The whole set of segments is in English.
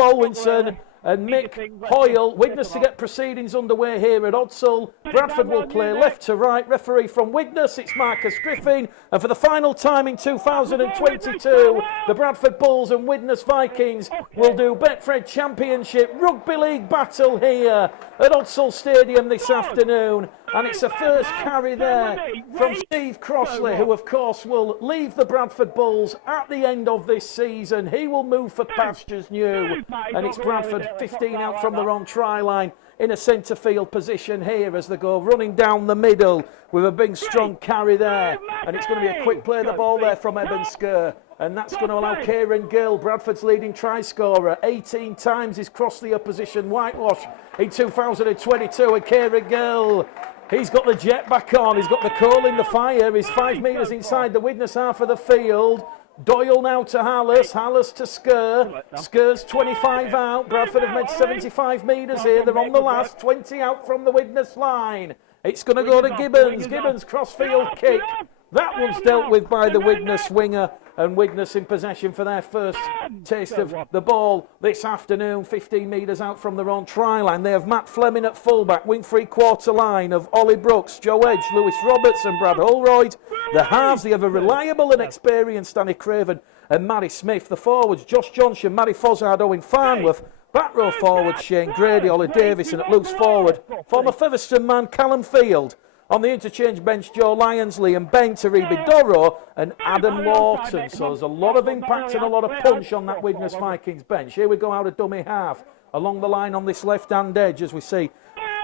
Bolwinson and Mick Hoyle. Widnes to get proceedings underway here at Odsall. Bradford will play left to right. Referee from Widnes, it's Marcus Griffin. And for the final time in 2022, the Bradford Bulls and Widnes Vikings will do Betfred Championship Rugby League battle here at Odsall Stadium this afternoon. And it's a first carry there from Steve Crossley, who of course will leave the Bradford Bulls at the end of this season. He will move for pastures new. And it's Bradford 15 out from their own try line in a centre field position here as they go running down the middle with a big strong carry there. And it's going to be a quick play of the ball there from Eben Skur. And that's going to allow Kieran Gill, Bradford's leading try scorer. 18 times he's crossed the opposition whitewash in 2022. And Kieran Gill, he's got the jet back on. He's got the coal in the fire. He's 5 metres inside the Widnes half of the field. Doyle now to Hallis. Hallis to Skur. Skur's 25 out. Bradford have made 75 metres here. They're on the last. 20 out from the Widnes line. It's going to go to Gibbons. Gibbons cross-field kick. That one's dealt with by the Widnes winger, and Widnes in possession for their first taste of the ball this afternoon, 15 metres out from their own try line. They have Matt Fleming at fullback, wing three-quarter line of Ollie Brooks, Joe Edge, Lewis Roberts and Brad Holroyd. The halves, they have a reliable and experienced Danny Craven and Matty Smith. The forwards, Josh Johnson, Matty Fozzard, Owen Farnworth. Back row forward, Shane Grady, Ollie Davis, and at loose forward, former Featherstone man Callum Field. On the interchange bench, Joe Lyons, Liam Ben, Taribi Doro and Adam Lawton. So there's a lot of impact and a lot of punch on that Widnes Vikings bench. Here we go out of dummy half. Along the line on this left-hand edge, as we see,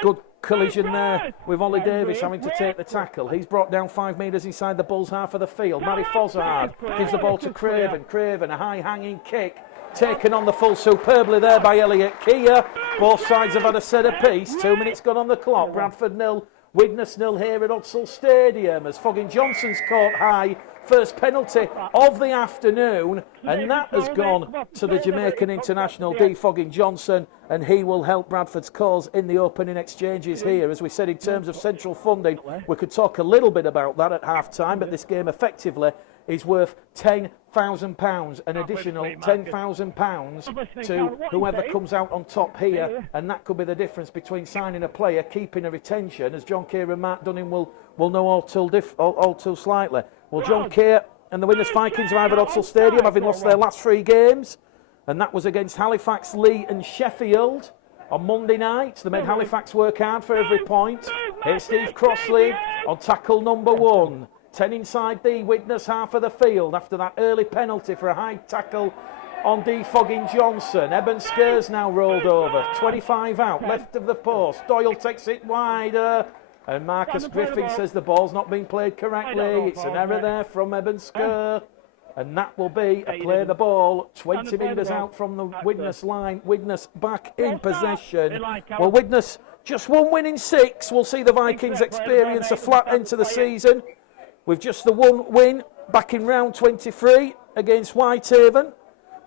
good collision there with Ollie Davis having to take the tackle. He's brought down 5 metres inside the Bulls half of the field. Matty Fozzard gives the ball to Craven. Craven, a high-hanging kick. Taken on the full superbly there by Elliot Keir. Both sides have had a set apiece. 2 minutes gone on the clock. Bradford 0. Widnes 0 here at Odsall Stadium as Foggin Johnson's caught high. First penalty of the afternoon, and that has gone to the Jamaican international D. Foggin Johnson, and he will help Bradford's cause in the opening exchanges here. As we said, in terms of central funding, we could talk a little bit about that at half-time, but this game effectively is worth £10,000, an additional £10,000 to whoever comes out on top here, and that could be the difference between signing a player, keeping a retention, as John Keir and Mark Dunning will know all too slightly. Well, John Keir and the Widnes Vikings arrive at Odsall Stadium, having lost their last 3 games, and that was against Halifax, Leigh and Sheffield on Monday night. They made Halifax work hard for every point. Here's Steve Crossley on tackle number 1. 10 inside the Widnes half of the field after that early penalty for a high tackle on D. Foggin Johnson. Eben Skur's now rolled over. 25 out, left of the post. Doyle takes it wider. And Marcus Griffin says the ball's not being played correctly. It's an error there from Eben Skur. And that will be a play the ball 20 metres out from the Widnes line. Widnes back in possession. Well, Widnes just 1 win in 6. We'll see the Vikings experience a flat end to the season with just the 1 win back in round 23 against Whitehaven.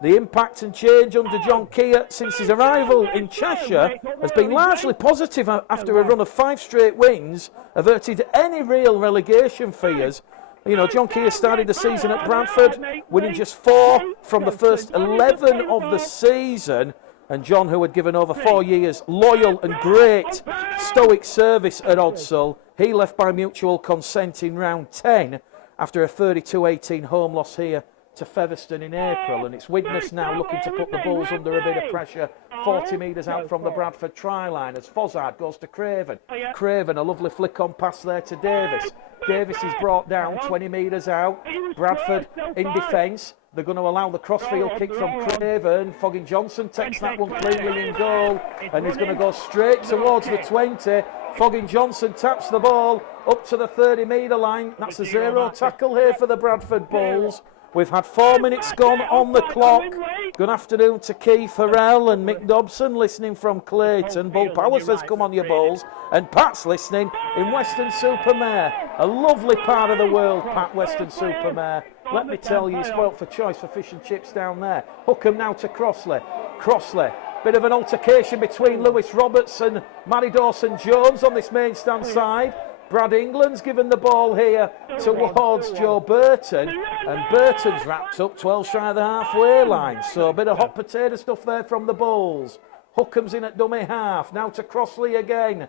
The impact and change under John Keir since his arrival in Cheshire has been largely positive after a run of 5 straight wins, averted any real relegation fears. You know, John Keir started the season at Bradford, winning just 4 from the first 11 of the season. And John, who had given over 4 years loyal and great stoic service at Odsall, he left by mutual consent in round 10 after a 32-18 home loss here to Featherstone in April. And it's Widnes now looking to put the Bulls under a bit of pressure 40 metres out from the Bradford try line as Fozzard goes to Craven. Craven, a lovely flick on pass there to Davis. Davis is brought down 20 metres out. Bradford in defence. They're going to allow the crossfield kick from Craven. Foggin Johnson takes that one cleanly in goal, and he's going to go straight towards the 20. Foggin Johnson taps the ball up to the 30-metre line. That's a 0 tackle here for the Bradford Bulls. We've had 4 minutes gone on the clock. Good afternoon to Keith Harrell and Mick Dobson listening from Clayton. Bull Power says come on your Bulls. And Pat's listening in Weston-super-Mare. A lovely part of the world, Pat, Weston-super-Mare. Let me tell you, spoilt for choice for fish and chips down there. Hookham now to Crossley. Crossley. Bit of an altercation between Lewis Roberts and Matty Dawson-Jones on this main stand side. Brad England's given the ball here towards Joe Burton, and Burton's wrapped up 12 shy of the halfway line. So a bit of hot potato stuff there from the Bulls. Hookhams in at dummy half, now to Crossley again.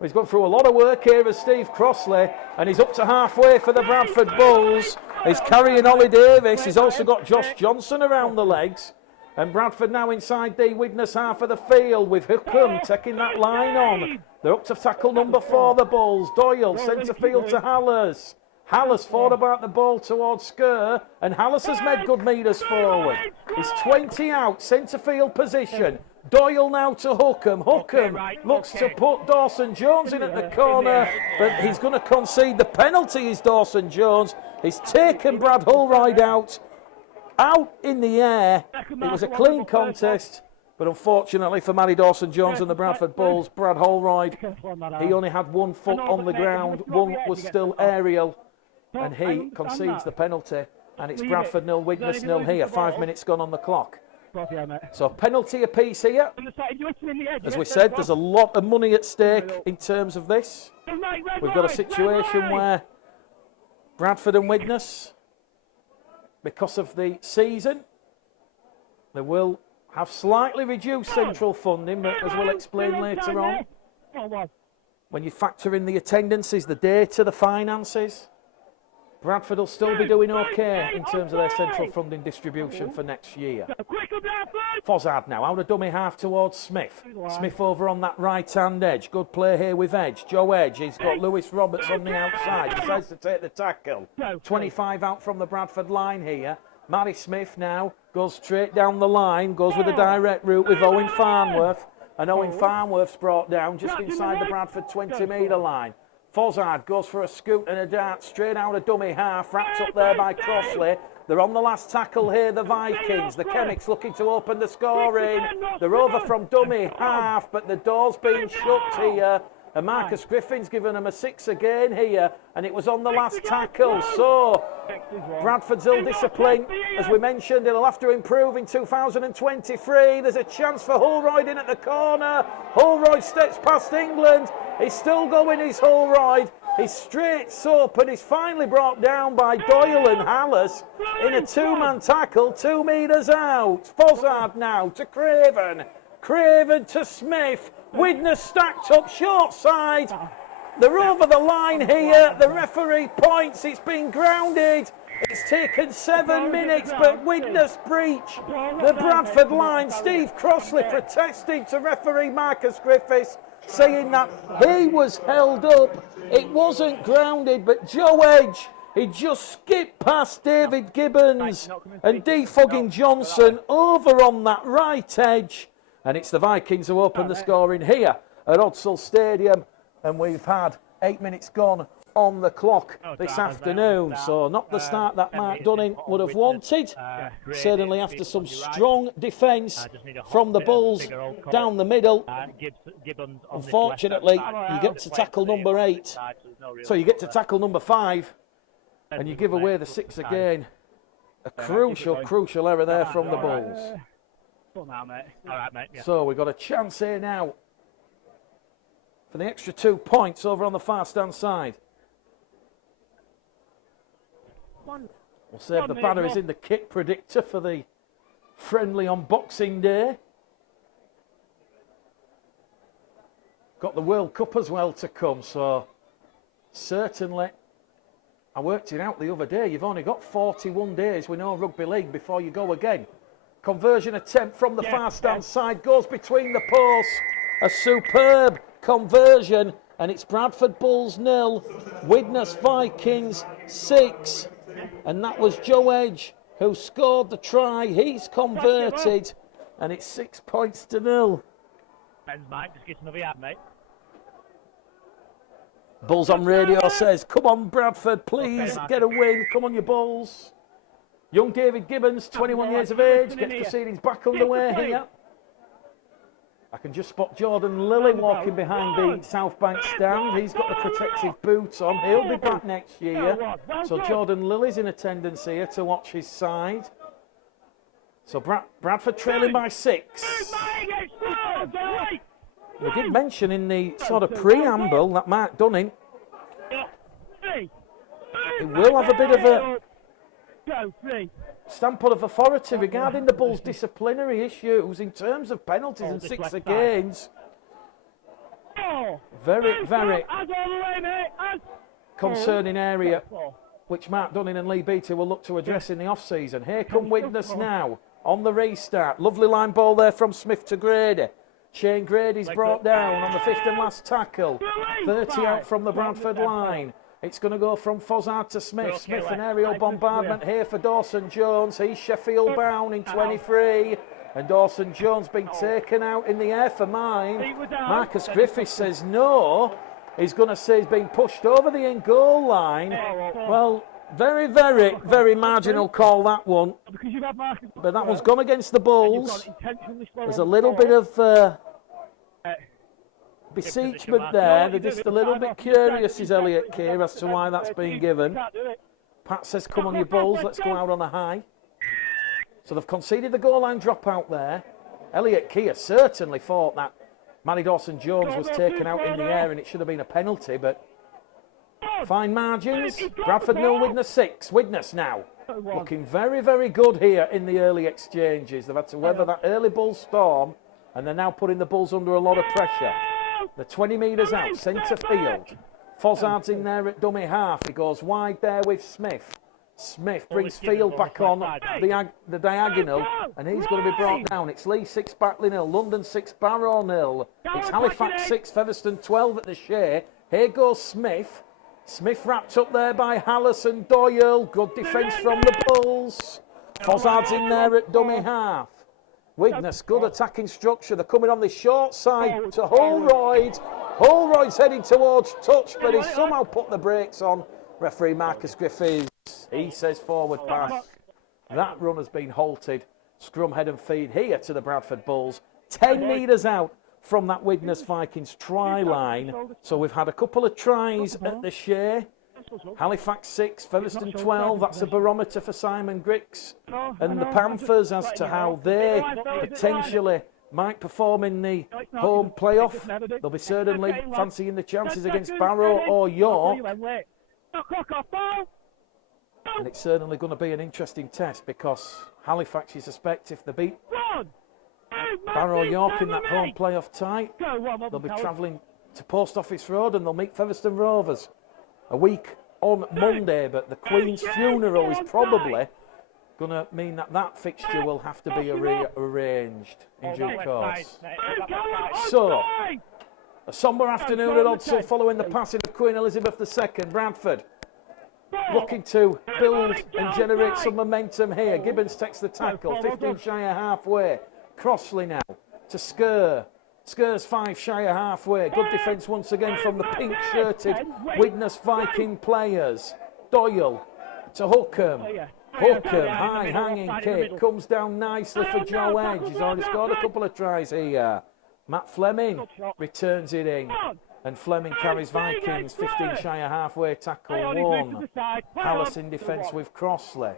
He's gone through a lot of work here as Steve Crossley, and he's up to halfway for the Bradford Bulls. He's carrying Ollie Davis. He's also got Josh Johnson around the legs. And Bradford now inside the Widnes half of the field with Hookham taking that line on. They're up to tackle number 4, the Bulls. Doyle, centre field to Hallas. Hallas fought about the ball towards Skur, and Hallas has made good meters forward. He's 20 out, centre field position. Doyle now to Hookham. Hookham looks to put Dawson Jones in at the corner, but he's going to concede the penalty, is Dawson Jones. He's taken Brad Holroyd out in the air. It was a clean contest, but unfortunately for Matty Dawson Jones and the Bradford Bulls, Brad Holroyd, he only had 1 foot on the ground, one was still aerial, and he concedes the penalty. And it's Bradford 0, Widnes 0 here. 5 minutes gone on the clock. So penalty apiece here. As we said, there's a lot of money at stake in terms of this. We've got a situation where Bradford and Widnes, because of the season, they will have slightly reduced central funding, but as we'll explain later on, when you factor in the attendances, the data, the finances, Bradford will still be doing okay in terms of their central funding distribution for next year. Fozzard now, out of dummy half towards Smith. Smith over on that right-hand edge. Good play here with Edge. Joe Edge, he's got Lewis Roberts on the outside. Decides to take the tackle. 25 out from the Bradford line here. Matty Smith now goes straight down the line, goes with a direct route with Owen Farnworth. And Owen Farnworth's brought down just inside the Bradford 20-metre line. Fozzard goes for a scoot and a dart straight out of dummy half, wrapped up there by Crossley. They're on the last tackle here, the Vikings. The Chemics looking to open the scoring. They're over from dummy half, but the door's been shut here. And Marcus Griffin's given them a 6 again here, and it was on the last tackle. So Bradford's ill-disciplined, as we mentioned, it'll have to improve in 2023. There's a chance for Holroyd in at the corner. Holroyd steps past England. He's still going, he's Holroyd. He's straight up, and he's finally brought down by Doyle and Hallas in a 2-man tackle, 2 metres out. Fozzard now to Craven. Craven to Smith. Widnes stacked up short side. They're over the line here. The referee points. It's been grounded. It's taken 7 minutes, but Widnes breach the Bradford line. Steve Crossley protesting to referee Marcus Griffiths, saying that he was held up. It wasn't grounded, but Joe Edge, he just skipped past David Gibbons and Defogging Johnson over on that right edge. And it's the Vikings who open the scoring here at Odsal Stadium. And we've had 8 minutes gone on the clock this afternoon. So not the start that Mark Dunning would have wanted. Certainly after some strong defence from the Bulls down the middle. Unfortunately, you get to tackle number 8. So you get to tackle number 5. And you give away the 6 again. A crucial error there from the Bulls. So we've got a chance here now for the extra 2 points over on the far stand side. We'll save the batteries in the kick predictor for the friendly on Boxing Day. Got the World Cup as well to come, so certainly, I worked it out the other day, you've only got 41 days with no rugby league before you go again. Conversion attempt from the far stand side, goes between the posts. A superb conversion, and it's Bradford Bulls 0, Widnes Vikings 6. And that was Joe Edge who scored the try. He's converted, and it's 6 points to 0. Just get another yard, mate. Bulls on radio says, come on Bradford, please get a win. Come on you Bulls. Young David Gibbons, 21 years of age, gets proceedings back underway here. I can just spot Jordan Lilly walking behind the South Bank stand. He's got the protective boots on. He'll be back next year. So Jordan Lilly's in attendance here to watch his side. So Bradford trailing by 6. We did mention in the sort of preamble that Mark Dunning He will have a bit of a Go, 3. stamp of authority regarding the Bulls' disciplinary issues in terms of penalties and this 6 left side. against. 4. Very, very As all the way, mate. As. concerning area, 4. which Mark Dunning and Lee Beattie will look to address in the off-season. Here come Widnes now on the restart. Lovely line ball there from Smith to Grady. Shane Grady's brought down on the 5th and last tackle. 30 out from the Bradford line. It's going to go from Fozzard to Smith. Smith an aerial bombardment here for Dawson Jones. He's Sheffield bound in 23. And Dawson Jones being taken out in the air for mine. Marcus Griffiths says no. He's going to say he's being pushed over the in goal line. Well, very, very, very marginal call, that one. But that one's gone against the Bulls. There's a little bit of beseechment there. They're just a little bit curious, is Elliot Keir, as to why that's been given. Pat says, come on, you Bulls, let's go out on a high. So they've conceded the goal line dropout there. Elliot Keir certainly thought that Manny Dawson-Jones was taken out in the air and it should have been a penalty, but fine margins. Bradford 0, Widnes 6. Widnes now looking very, very good here in the early exchanges. They've had to weather that early Bulls storm and they're now putting the Bulls under a lot of pressure. They're 20 metres out, centre field. Fozzard's in there at dummy half. He goes wide there with Smith. Smith brings Field back on the diagonal, and he's going to be brought down. It's Lee 6, Batley 0, London 6, Barrow 0. It's Halifax 6, Featherstone 12 at the Shea. Here goes Smith. Smith wrapped up there by Hallis and Doyle. Good defence from the Bulls. Fozzard's in there at dummy half. Widnes, good attacking structure. They're coming on the short side to Holroyd. Holroyd's heading towards touch, but he's somehow put the brakes on. Referee Marcus Griffiths. He says forward pass. That run has been halted. Scrum head and feed here to the Bradford Bulls. 10 metres out from that Widnes Vikings try line. So we've had a couple of tries at the Shea. Halifax 6, Featherstone 12. That's a barometer for Simon Grix and the Panthers as to how they potentially might perform in the home playoff. They'll be certainly fancying the chances against Barrow or York. And it's certainly going to be an interesting test because Halifax, you suspect, if they beat Barrow York in that home playoff tie, they'll be travelling to Post Office Road and they'll meet Featherstone Rovers a week on Monday. But the Queen's funeral is probably going to mean that that fixture will have to be arranged in due course. So, a sombre afternoon at Odsall following the passing of Queen Elizabeth II. Bradford looking to build and generate some momentum here. Gibbons takes the tackle, 15 shy of halfway. Crossley now to Skur. Skur's 5 shy of halfway. Good defence once again from the pink-shirted Widnes Viking players. Doyle to Hookham. Hookham, high hanging kick, comes down nicely for Joe Edge. He's already scored a couple of tries here. Matt Fleming returns it in. And Fleming carries Vikings, 15 shy of halfway, tackle 1. Hallis in defence with Crossley.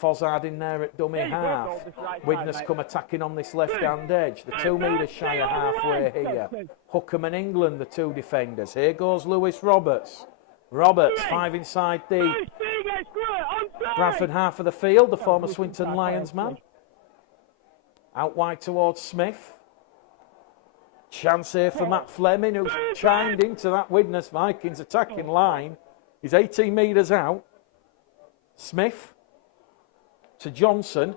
Fozzard in there at dummy half. Widnes come attacking on this left-hand edge. The 2 metres shy of halfway here. Hookham and England, the 2 defenders. Here goes Lewis Roberts. Roberts, 5 inside the Bradford half of the field, the former Swinton Lions man. Out wide towards Smith. Chance here for Matt Fleming, who's chimed into that Widnes Vikings attacking line. He's 18 metres out. Smith to Johnson.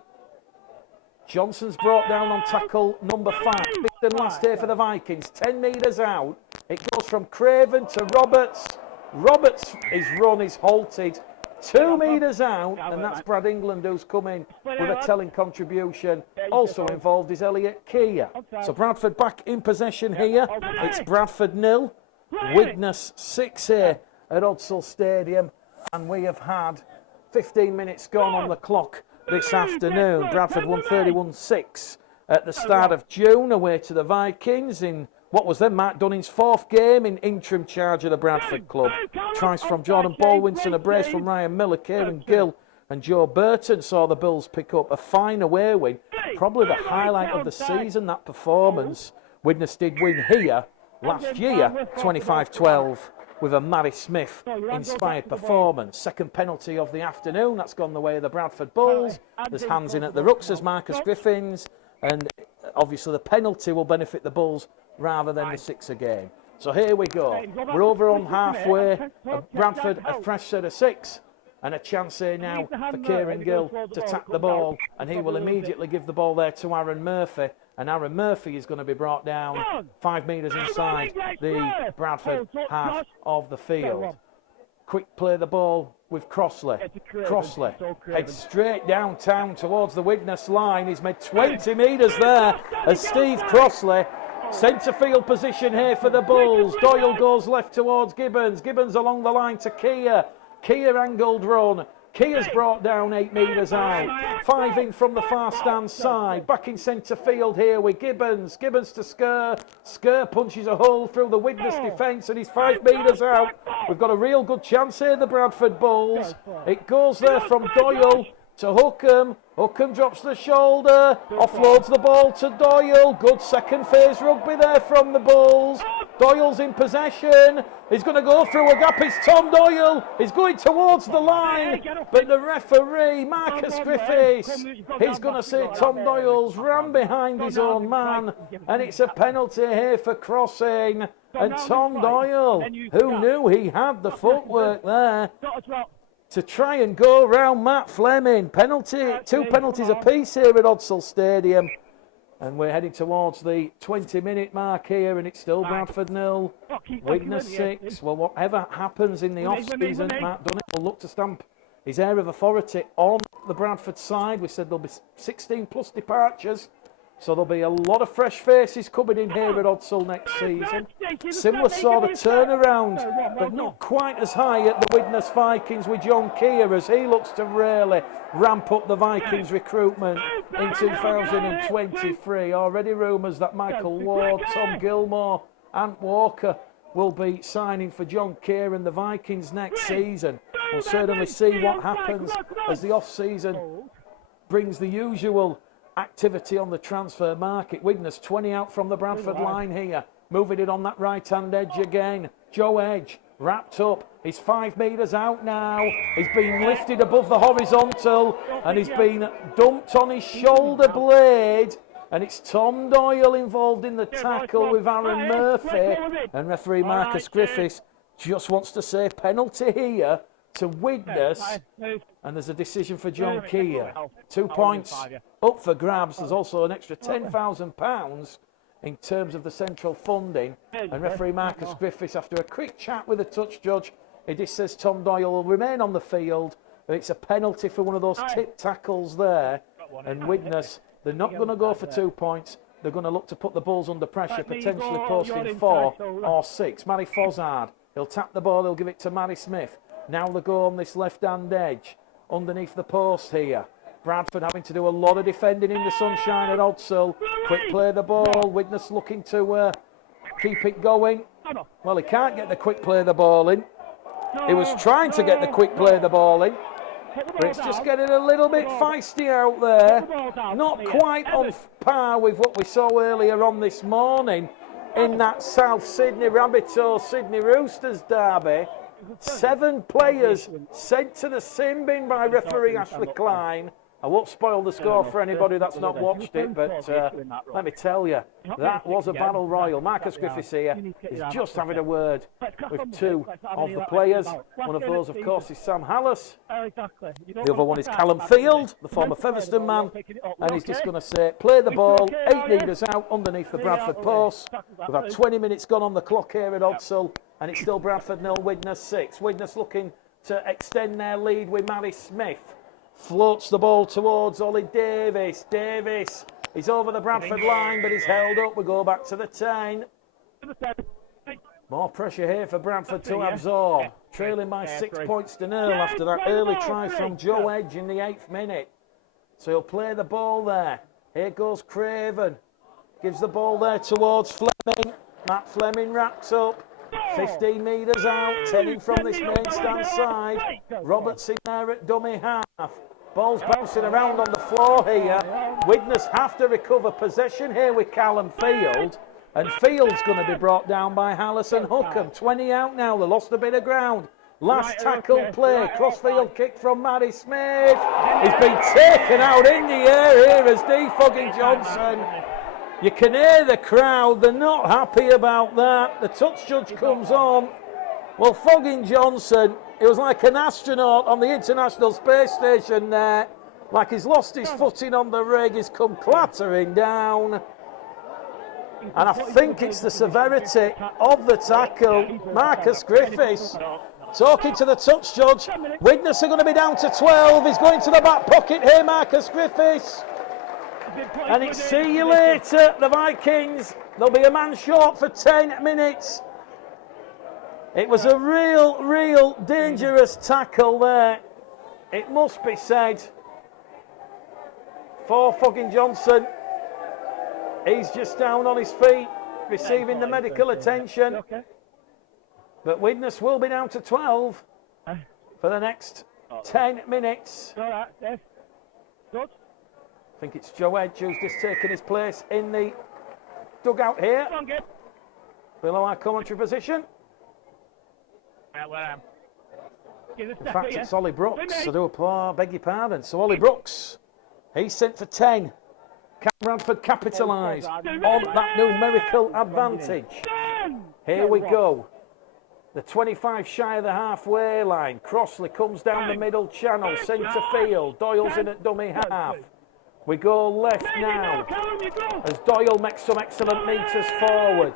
Johnson's brought down on tackle number 5. Fifth and last here for the Vikings. 10 metres out. It goes from Craven to Roberts. Roberts' run is halted. 2 metres out, and that's Brad England who's come in with a telling contribution. Also involved is Elliot Keir. So Bradford back in possession here. It's Bradford 0, Widnes 6 here at Odsall Stadium, and we have had 15 minutes gone on the clock this afternoon. Bradford won 31-6 at the start of June away to the Vikings in what was then Mark Dunning's 4th game in interim charge of the Bradford club. Tries from Jordan Baldwinson, a brace from Ryan Miller, Kieran Gill and Joe Burton saw the Bulls pick up a fine away win. Probably the highlight of the season, that performance. Widnes did win here last year, 25-12 with a Mary Smith inspired performance. Second penalty of the afternoon, that's gone the way of the Bradford Bulls. There's hands in at the rucks as Marcus Griffins, and obviously the penalty will benefit the Bulls rather than the sixer game. So here we go. We're over on halfway. Bradford a fresh set of six, and a chance here now for Kieran Gill to tap the ball, and he will immediately give the ball there to Aaron Murphy, and Aaron Murphy is going to be brought down 5 metres inside the Bradford half of the field. Quick play the ball with Crossley. Crossley heads straight downtown towards the Widnes line. He's made 20 metres there as Steve Crossley. Centre field position here for the Bulls. Doyle goes left towards Gibbons. Gibbons along the line to Keir. Keir angled run. Keir's brought down 8 metres out. 5 in from the far stand side. Back in centre field here with Gibbons. Gibbons to Skur. Skur punches a hole through the Widnes defence, and he's 5 metres out. We've got a real good chance here, the Bradford Bulls. It goes there from Doyle to Hookham. Hookham drops the shoulder, offloads the ball to Doyle. Good second phase rugby there from the Bulls. Doyle's in possession. He's going to go through a gap. It's Tom Doyle. He's going towards the line, but the referee, Marcus Griffiths, he's going to say Tom Doyle's ran behind his own man, and it's a penalty here for crossing. And Tom Doyle, who knew he had the footwork there, to try and go round Matt Fleming. Penalty, 2 penalties apiece here at Odsal Stadium. And we're heading towards the 20-minute mark here, and it's still Bradford 0, Widnes 6. Well, whatever happens in the off-season, Matt Dunnett will look to stamp his air of authority on the Bradford side. We said there'll be 16+ departures, so there'll be a lot of fresh faces coming in here at Odsal next season. Similar sort of turnaround, but not quite as high at the Widnes Vikings with John Keir, as he looks to really ramp up the Vikings recruitment in 2023. Already rumours that Michael Ward, Tom Gilmore, Ant Walker will be signing for John Keir and the Vikings next season. We'll certainly see what happens as the off-season brings the usual activity on the transfer market. Widnes 20 out from the Bradford line here, moving it on that right-hand edge again. Joe Edge wrapped up. He's 5 metres out now. He's been lifted above the horizontal, and he's been dumped on his shoulder blade. And it's Tom Doyle involved in the tackle with Aaron Murphy. And referee Marcus Griffiths just wants to say penalty here to Widnes. And there's a decision for John Keir. 2 points up for grabs. There's also an extra £10,000 in terms of the central funding. And referee Marcus Griffiths, after a quick chat with the touch judge, he just says Tom Doyle will remain on the field. But it's a penalty for one of those tip tackles there. And Widnes, they're not going to go for 2 points. They're going to look to put the Bulls under pressure, potentially posting 4 or 6. Matty Fozzard, he'll tap the ball, he'll give it to Matty Smith. Now they go on this left-hand edge, underneath the post here. Bradford having to do a lot of defending in the sunshine at Odsal. Quick play the ball, Widnes looking to keep it going. Well, he can't get the quick play the ball in. He was trying to get the quick play the ball in, but it's just getting a little bit feisty out there. Not quite on par with what we saw earlier on this morning in that South Sydney Rabbitohs Sydney Roosters derby. 7 players sent to the sin bin by referee Ashley Klein. I won't spoil the score for anybody that's not watched it, but let me tell you, that was a battle royal. Marcus Griffiths here is just having a word with 2 of the players. One of those, of course, is Sam Hallis. The other one is Callum Field, the former Featherstone man, and he's just going to say, play the ball, 8 metres out underneath the Bradford post. We've had 20 minutes gone on the clock here at Odsal, and it's still Bradford 0, Widnes 6. Widnes looking to extend their lead with Matty Smith. Floats the ball towards Ollie Davis. Davis is over the Bradford line, but he's held up. We go back to the 10. More pressure here for Bradford to absorb. Trailing by 6 points to 0 after that early try from Joe Edge in the 8th minute. So he'll play the ball there. Here goes Craven. Gives the ball there towards Fleming. Matt Fleming wraps up. 15 metres out, 10 in from this main stand side. Roberts in there at dummy half. Ball's bouncing around on the floor here. Widnes have to recover possession here with Callum Field. And Field's going to be brought down by Hallis and Hookham. 20 out now. They lost a bit of ground. Last tackle play. Crossfield kick from Matty Smith. He's been taken out in the air here as D. Fogging Johnson. You can hear the crowd. They're not happy about that. The touch judge comes on. Well, Fogging Johnson, it was like an astronaut on the International Space Station there. Like he's lost his footing on the rig. He's come clattering down. And I think it's the severity of the tackle. Marcus Griffiths talking to the touch judge. Widnes are going to be down to 12. He's going to the back pocket here, Marcus Griffiths. And it's see you later, the Vikings. There'll be a man short for 10 minutes. It was a real dangerous tackle there. It must be said. For Fogging Johnson. He's just down on his feet, receiving the medical attention. But Widnes will be down to 12 for the next 10 minutes. I think it's Joe Edge who's just taken his place in the dugout here. Below our commentary position. In fact, it's Ollie Brooks. I beg your pardon. So Ollie Brooks, he's sent for 10. Can Bradford capitalise on that numerical advantage? Here we go. The 25 shy of the halfway line. Crossley comes down the middle channel, centre field. Doyle's in at dummy half. We go left now as Doyle makes some excellent metres forward.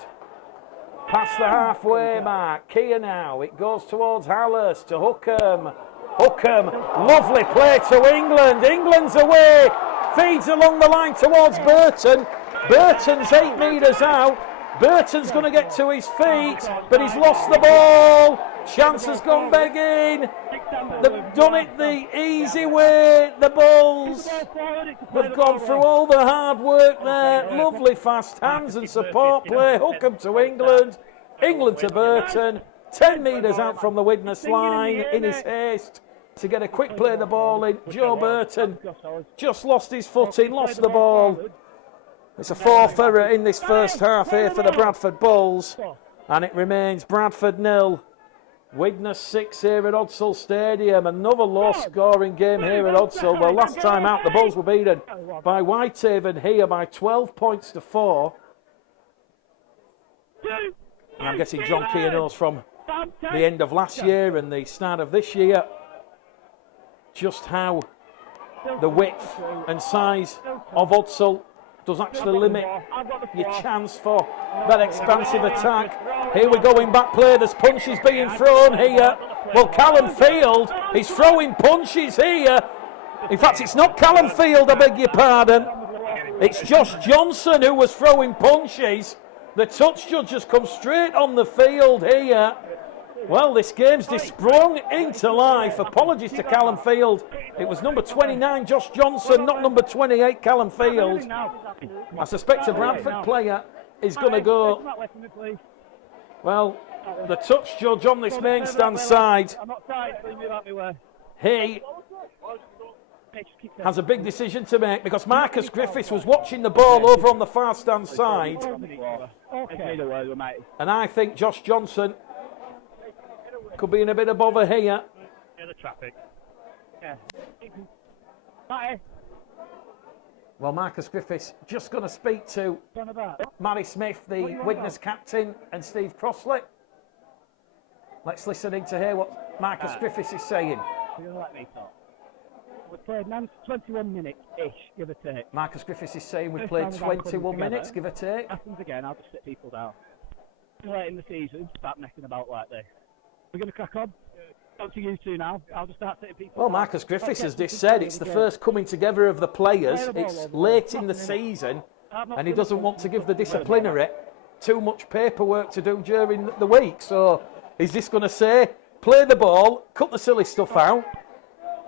Past the halfway mark. Keir now. It goes towards Hallis to Hookham. Hookham, lovely play to England. England's away. Feeds along the line towards Burton. Burton's 8 metres out. Burton's going to get to his feet, but he's lost the ball. Chance has gone begging. They've done it the easy way, the Bulls. They've gone through all the hard work there. Lovely fast hands and support play. Hookham to England. England to Burton. 10 metres out from the Widnes line in his haste to get a quick play of the ball in. Joe Burton just lost his footing, lost the ball. It's a fourth error in this first half here for the Bradford Bulls. And it remains Bradford 0. Widnes 6 here at Odsal Stadium. Another low-scoring game here at Odsal. Well, last time out, the Bulls were beaten by Whitehaven here by 12 points to 4. And I'm guessing John Keir knows from the end of last year and the start of this year just how the width and size of Odsal does actually limit your chance for that expansive attack. Here we go in back play. There's punches being thrown here. Well, Callum Field is throwing punches here. In fact, it's not Callum Field, I beg your pardon. It's Josh Johnson who was throwing punches. The touch judge has come straight on the field here. Well, this game's just sprung into life. Apologies to Callum Field. It was number 29, Josh Johnson, not number 28, Callum Field. I suspect a Bradford player is going to go. Well, the touch judge on this main stand side, he has a big decision to make because Marcus Griffiths was watching the ball over on the far stand side. And I think Josh Johnson could be in a bit of bother here. The traffic. Well, Marcus Griffiths just going to speak to Matty Smith, the Widnes captain, and Steve Crossley. Let's listen in to hear what Marcus Griffiths is saying. You're going to let me talk. We played 21 minutes-ish, give or take. Marcus Griffiths is saying we played 21 minutes, give or take. Happens again, I'll just sit people down. Late in the season, start messing about like this. We're going to crack on. Up to you two now. I'll just start sitting people. Well, Marcus Griffiths has just said it's the first coming together of the players. It's late in the season, and he doesn't want to give the disciplinary too much paperwork to do during the week. So he's just going to say, play the ball, cut the silly stuff out.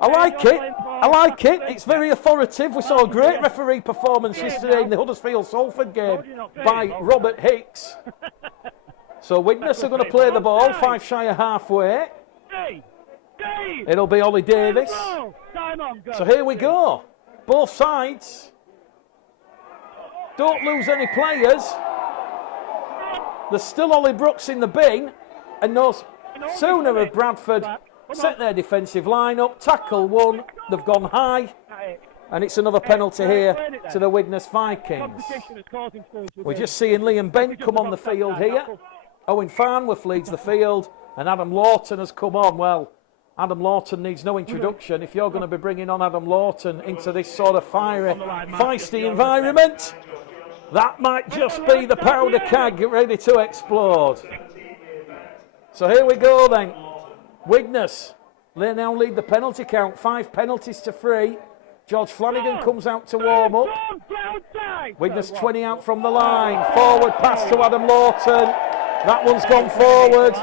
I like it. I like it. It's very authoritative. We saw a great referee performance yesterday in the Huddersfield-Salford game by Robert Hicks. So Widnes are going to play the ball, 5 shy of halfway. It'll be Ollie Davis. So here we go. Both sides. Don't lose any players. There's still Ollie Brooks in the bin, and no sooner have Bradford set their defensive line up, tackle one, they've gone high, and it's another penalty here to the Widnes Vikings. We're just seeing Liam Bent come on the field here. Owen Farnworth leads the field, and Adam Lawton has come on. Well, Adam Lawton needs no introduction. If you're going to be bringing on Adam Lawton into this sort of fiery, feisty environment, that might just be the powder keg ready to explode. So here we go then. Widnes, they now lead the penalty count, 5 penalties to 3. George Flanagan comes out to warm up. Widnes 20 out from the line. Forward pass to Adam Lawton. That one's gone forward.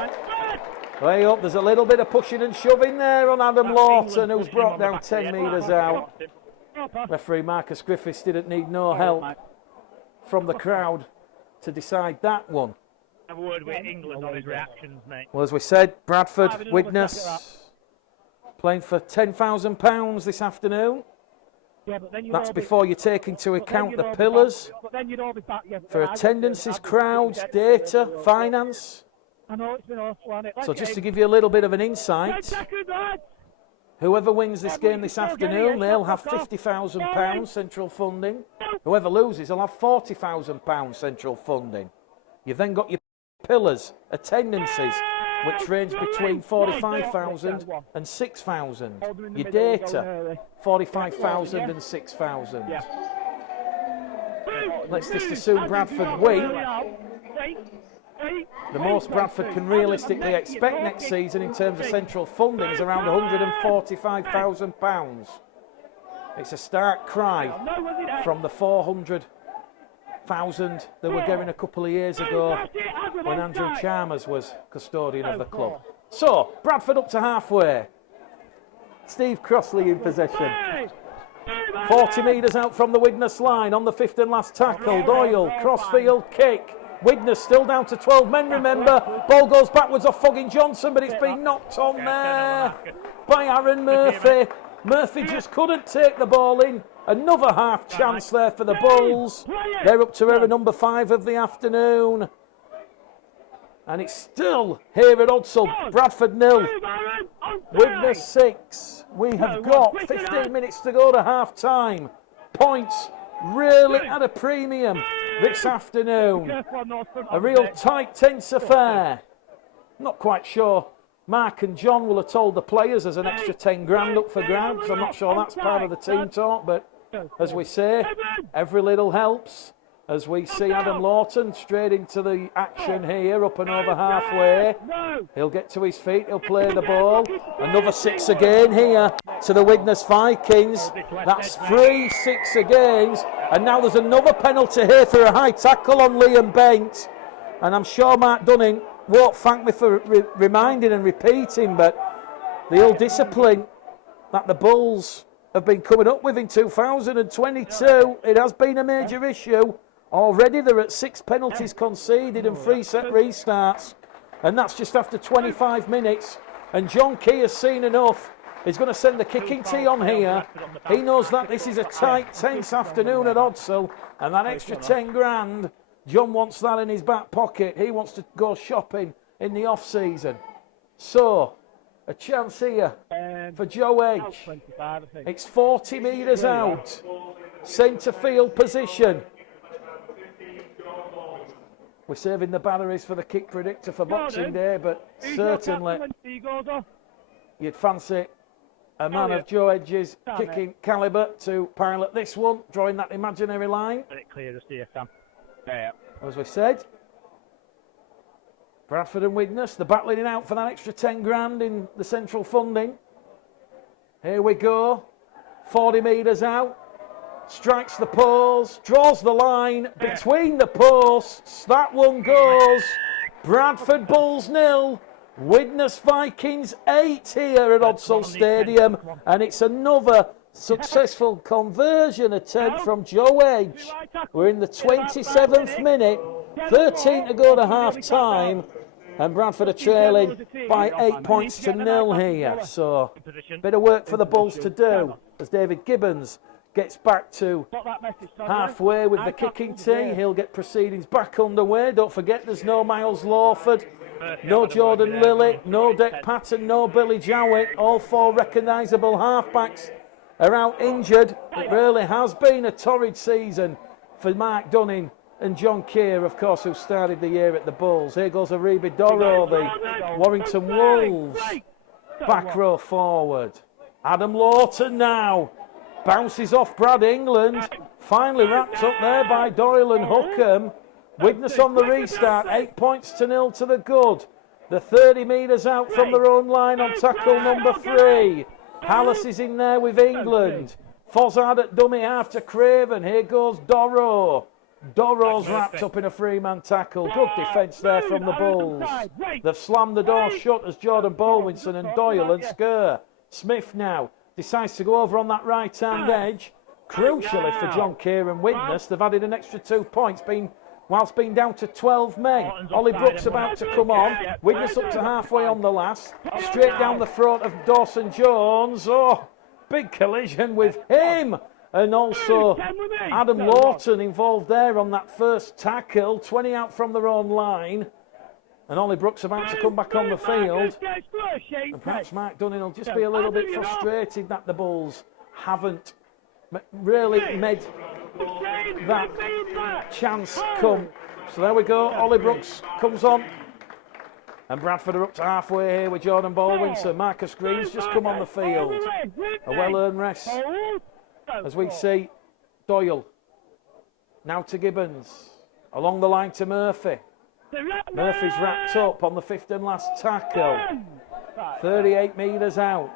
Way up, there's a little bit of pushing and shoving there on Adam Lawton, who's brought down 10 metres out. Referee Marcus Griffiths didn't need no help from the crowd to decide that one. Have a word with England on his reactions, mate. Well, as we said, Bradford, Widnes, playing for £10,000 this afternoon. Yeah, but then that's before you take into account the pillars for attendances, crowds, data, finance. I know it's been awful, hasn't it? So just to give you a little bit of an insight, whoever wins this game this afternoon, they'll have £50,000 central funding. Whoever loses, will have £40,000 central funding. You've then got your pillars, attendances, which range between 45,000 and 6,000. Your data, 45,000 and 6,000. Let's just assume Bradford win. The most Bradford can realistically expect next season in terms of central funding is around £145,000. It's a stark cry from the 400,000 they were getting a couple of years ago when Andrew Chalmers was custodian of the club. So, Bradford up to halfway. Steve Crossley in possession. 40 metres out from the Widnes line on the 5th and last tackle. Doyle, crossfield kick. Widnes still down to 12 men, remember. Ball goes backwards off Foggin Johnson, but it's been knocked on there by Aaron Murphy. Murphy just couldn't take the ball in. Another half chance there for the Bulls. They're up to error number 5 of the afternoon. And it's still here at Odsal. Bradford 0, Widnes 6. We have got 15 minutes to go to half time. Points really at a premium this afternoon. A real tight, tense affair. Not quite sure Mark and John will have told the players there's an extra 10 grand up for grabs. I'm not sure that's part of the team talk, but as we say, every little helps. As we see Adam Lawton straight into the action here, up and over halfway. He'll get to his feet, he'll play the ball. Another 6 again here to the Widnes Vikings. That's 3 6 agains. And now there's another penalty here for a high tackle on Liam Bent. And I'm sure Mark Dunning won't thank me for reminding and repeating, but the ill discipline that the Bulls have been coming up with in 2022, it has been a major issue. Already they're at 6 penalties conceded and 3 set restarts. And that's just after 25 minutes. And John Key has seen enough. He's going to send the kicking tee on here. He knows that this is a tight, tense afternoon at Odsal. And that extra 10 grand, John wants that in his back pocket. He wants to go shopping in the off-season. So, a chance here for Joe Edge. It's 40 metres out. Centre field position. We're saving the batteries for the kick predictor for Boxing Day, but certainly you'd fancy a man of Joe Edge's kicking calibre to pilot this one, drawing that imaginary line. As we said, Bradford and Widnes, they're battling it out for that extra 10 grand in the central funding. Here we go, 40 metres out. Strikes the poles, draws the line between the posts. That one goes. Bradford Bulls 0, Widnes Vikings 8 here at Odsal Stadium. And it's another successful conversion attempt from Joe Edge. We're in the 27th minute, 13 to go to half time. And Bradford are trailing by 8 points to 0 here. So, bit of work for the Bulls to do as David Gibbons gets back to Got that message, Tony? halfway with the kicking tee. He'll get proceedings back underway. Don't forget there's no Miles Lawford, no Jordan Lilly, no Dec Patton, no Billy Jowett. All 4 recognisable halfbacks are out injured. It really has been a torrid season for Mark Dunning and John Keir, of course, who started the year at the Bulls. Here goes Aribi Doro, the Warrington Wolves. Back row forward. Adam Lawton now. Bounces off Brad England. Finally wrapped up there by Doyle and Hookham. Widnes on the restart. 8 points to 0 to the good. The 30 metres out from their own line on tackle number 3. Hallis is in there with England. Fozzard at dummy half to Craven. Here goes Doro. Doro's wrapped up in a three-man tackle. Good defence there from the Bulls. They've slammed the door shut as Jordan Bolwinson and Doyle and Skur. Smith now decides to go over on that right-hand edge. Crucially for John Keir and Widnes, they've added an extra 2 points, whilst being down to 12 men. Ollie Brooks about to come on. Widnes up to halfway on the last. Straight down the throat of Dawson Jones. Oh, big collision with him. And also Adam Lawton involved there on that first tackle. 20 out from their own line. And Ollie Brooks about to come back on the field. And perhaps Mark Dunning will just be a little bit frustrated that the Bulls haven't really made that chance come. So there we go. Ollie Brooks comes on. And Bradford are up to halfway here with Jordan Bolwinson. Marcus Green's just come on the field. A well-earned rest. As we see Doyle. Now to Gibbons. Along the line to Murphy. Murphy's wrapped up on the 5th and last tackle. 38 metres out.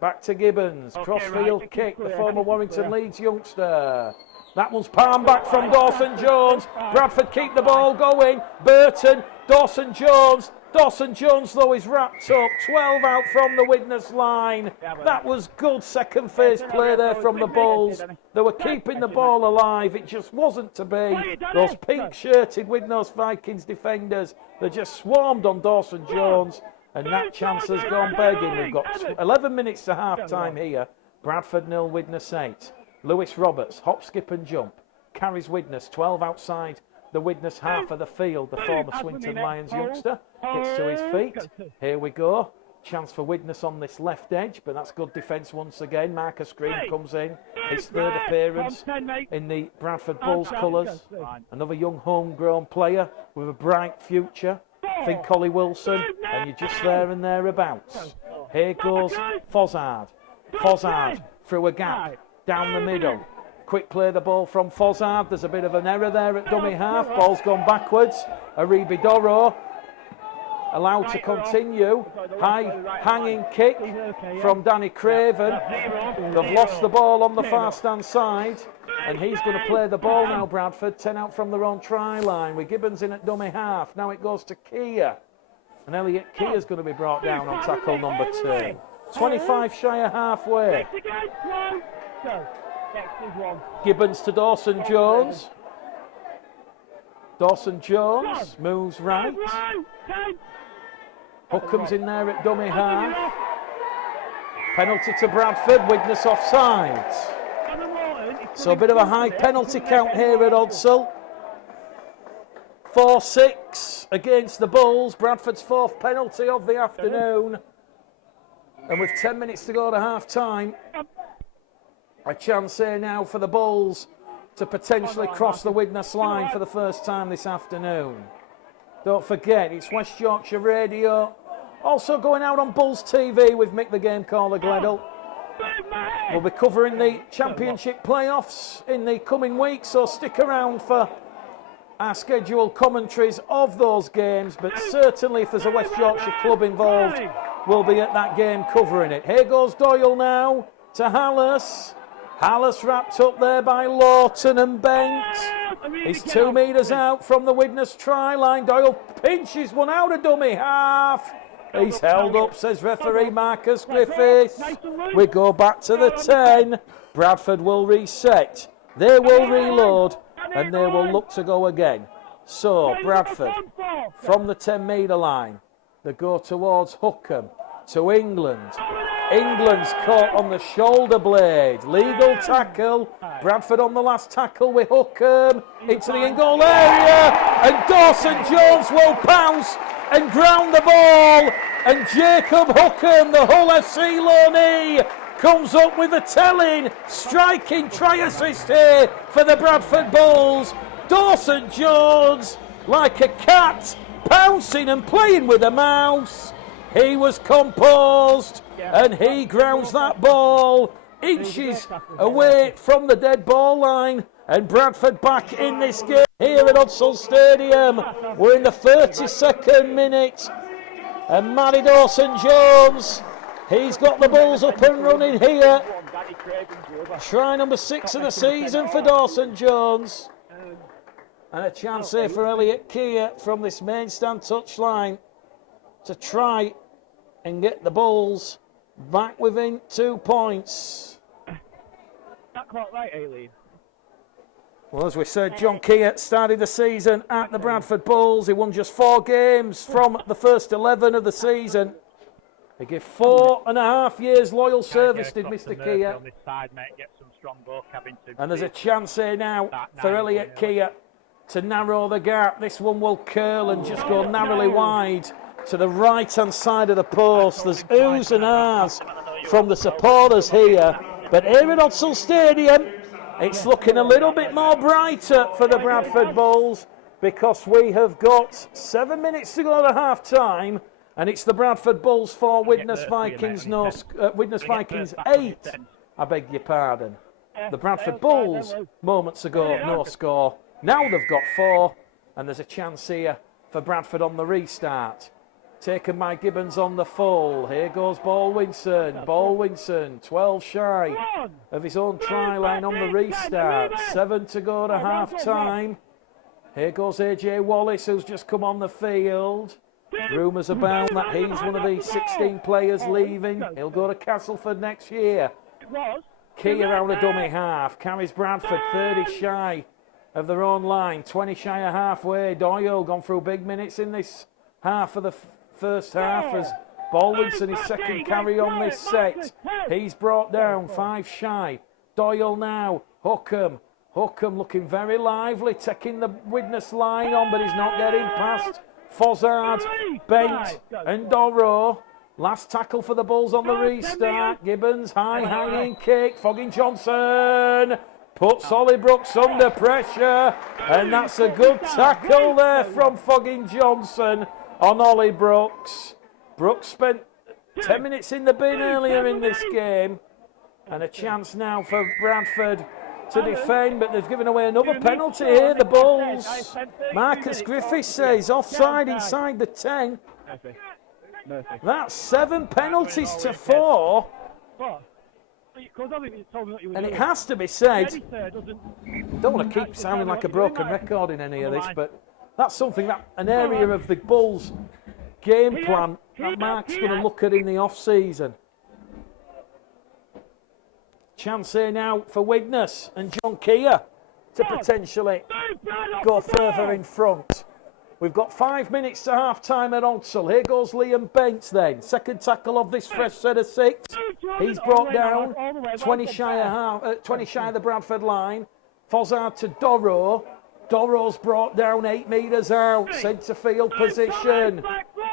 Back to Gibbons. Crossfield kick. The former Warrington Leeds youngster. That one's palmed back from Dawson Jones. Bradford keep the ball going. Burton. Dawson Jones. Dawson Jones, though, is wrapped up. 12 out from the Widnes line. That was good second phase play there from the Bulls. They were keeping the ball alive. It just wasn't to be. Those pink-shirted Widnes Vikings defenders, they just swarmed on Dawson Jones. And that chance has gone begging. We've got 11 minutes to half-time here. Bradford 0, Widnes 8. Lewis Roberts, hop, skip and jump. Carries Widnes, 12 outside the Widnes half of the field. The former Swinton Lions youngster gets to his feet. Here we go. Chance for Widnes on this left edge, but that's good defence once again. Marcus Green comes in. His 3rd appearance in the Bradford Bulls colours. Another young homegrown player with a bright future. Think Collie Wilson, and you're just there and thereabouts. Here goes Fozzard. Fozzard through a gap, down the middle. Quick play the ball from Fozzard. There's a bit of an error there at dummy half. Ball's gone backwards. Aribi Doro allowed to continue. High hanging kick from Danny Craven. They've lost the ball on the far stand side. And he's going to play the ball now, Bradford. 10 out from their own try line with Gibbons in at dummy half. Now it goes to Keir. And Elliot Keir's going to be brought down on tackle number 2. 25 shy of halfway. Gibbons to Dawson Jones. Dawson Jones moves right. Hookham's in there at dummy half. Penalty to Bradford, Widnes offside. So a bit of a high penalty count here at Odsall. 4-6 against the Bulls. Bradford's 4th penalty of the afternoon. And with 10 minutes to go to half time, a chance here now for the Bulls to potentially cross the Widnes line for the first time this afternoon. Don't forget, it's West Yorkshire Radio. Also going out on Bulls TV with Mick the Game Caller Gleddle. We'll be covering the Championship playoffs in the coming weeks, so stick around for our scheduled commentaries of those games. But certainly if there's a West Yorkshire club involved, we'll be at that game covering it. Here goes Doyle now to Hallis. Hallis wrapped up there by Lawton and Bent. He's 2 metres out from the Widnes try line. Doyle pinches one out of dummy half. He's held up, says referee Marcus Griffiths. We go back to the 10. Bradford will reset. They will reload and they will look to go again. So Bradford from the 10-metre line. They go towards Hookham to England. England's caught on the shoulder blade. Legal tackle Bradford on the last tackle with Hookham into the in-goal area, and Dawson Jones will pounce and ground the ball, and Jacob Hookham, the Hull FC loanee, comes up with a telling, striking try assist here for the Bradford Bulls. Dawson Jones, like a cat, pouncing and playing with a mouse. He was composed, and he grounds that ball inches away from the dead ball line. And Bradford back in this game here at Odsal Stadium. We're in the 32nd minute. And Matty Dawson-Jones, he's got the Bulls up and running here. Try number 6 of the season for Dawson-Jones. And a chance here for Elliot Keir from this main stand touchline to try and get the Bulls back within 2 points. Not quite right, Aileen. Well, as we said, John Keir started the season at the Bradford Bulls. He won just 4 games from the first 11 of the season. He gave 4.5 years loyal service, did Mr. Keir. And there's a chance here now for Elliot Keir to narrow the gap. This one will curl and just go narrowly wide to the right-hand side of the post. There's oohs and ahs from the supporters here. But here at Odsal Stadium, it's looking a little bit more brighter for the Bradford Bulls, because we have got 7 minutes to go to half-time, and it's the Bradford Bulls 4, Widnes Vikings 8. I beg your pardon. The Bradford Bulls, moments ago, no score. Now they've got 4, and there's a chance here for Bradford on the restart. Taken by Gibbons on the full. Here goes Baldwinson. Baldwinson, 12 shy of his own try line on the restart. 7 to go to half-time. Here goes AJ Wallace, who's just come on the field. Rumours abound that he's one of the 16 players leaving. He'll go to Castleford next year. Keir out of dummy half. Carries Bradford 30 shy of their own line. 20 shy of halfway. Doyle gone through big minutes in this half of the first half as Baldwinson, his second carry on this set. He's brought down 5 shy. Doyle now. Hookham. Hookham looking very lively, taking the Widnes line on, but he's not getting past Fozzard, Bent and Dorrow. Last tackle for the Bulls on the restart. Gibbons, high-hanging kick. Fogging Johnson puts Ollie Brooks under pressure, and that's a good tackle there from Fogging Johnson on Ollie Brooks. Brooks spent 10 minutes in the bin earlier in this game, and a chance now for Bradford to defend, but they've given away another penalty here, the Bulls. Marcus Griffiths says offside inside the 10. That's 7 penalties to 4. And it has to be said, don't want to keep sounding like a broken record in any of this, but that's something that an area of the Bulls' game plan that Mark's going to look at in the off-season. Chance here now for Widnes and John Keir to potentially go further in front. We've got 5 minutes to half-time at Odsal. Here goes Liam Bent then. Second tackle of this fresh set of 6. He's brought down 20 shy of the Bradford line. Fozzard to Dorrow. Dorrow's brought down 8 metres out. Centre field position.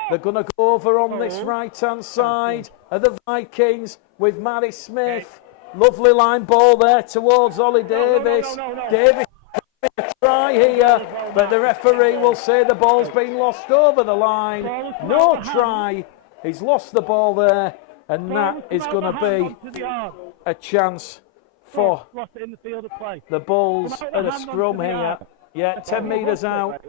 They're going to go over on this right-hand side of the Vikings with Matty Smith. Lovely line ball there towards Ollie Davis. Davis try here, but the referee will say the ball's been lost over the line. No try. He's lost the ball there, and that is going to be a chance for the Bulls at a scrum here. Yeah, 10 metres out.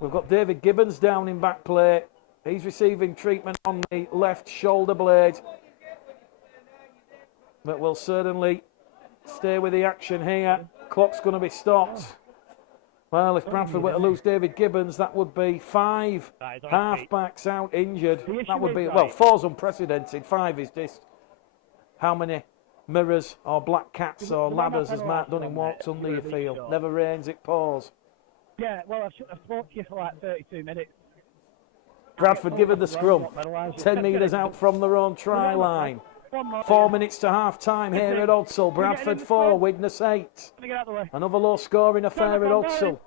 We've got David Gibbons down in back play. He's receiving treatment on the left shoulder blade. But we'll certainly stay with the action here. Clock's going to be stopped. Well, if Bradford were to lose David Gibbons, that would be 5 half-backs out injured. That would be, well, 4's unprecedented. 5 is just how many mirrors or black cats or ladders as Mark Dunning walks under your field. Never rains, it pours. Yeah, well, I've spoke to you for like 32 minutes. Bradford given the scrum. 10 metres out from their own try line. One more. 4 minutes to half time here at Odsall. Bradford 4, Widnes 8. Get out of the way. Another low scoring affair at Odsall.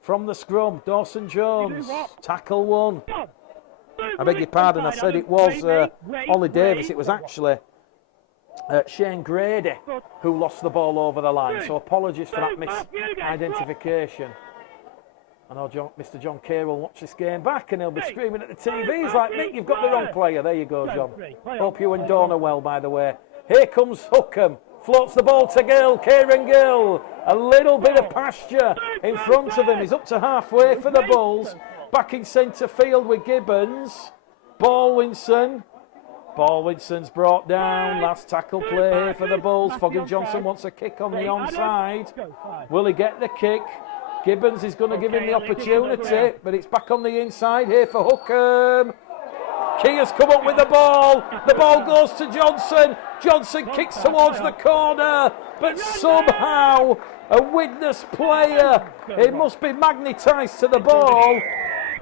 From the scrum, Dawson Jones. Tackle 1. I beg your pardon, I said it was Ollie Davis. It was actually Shane Grady who lost the ball over the line. So apologies for that misidentification. I know Mr. John Kerr will watch this game back and he'll be screaming at the TV. He's like, Nick, you've got the wrong player. There you go, John. Hope you and Dawn are well, by the way. Here comes Hookham. Floats the ball to Gill. Kieran Gill. A little bit of pasture in front of him. He's up to halfway for the Bulls. Back in centre field with Gibbons. Baldwinson. Baldwinson's brought down. Last tackle play here for the Bulls. Foggin Johnson wants a kick on the onside. Will he get the kick? Gibbons is going to give him the opportunity, but it's back on the inside here for Hookham. Key has come up with the ball. The ball goes to Johnson. Johnson kicks towards the corner, but somehow a Widnes player, he must be magnetised to the ball.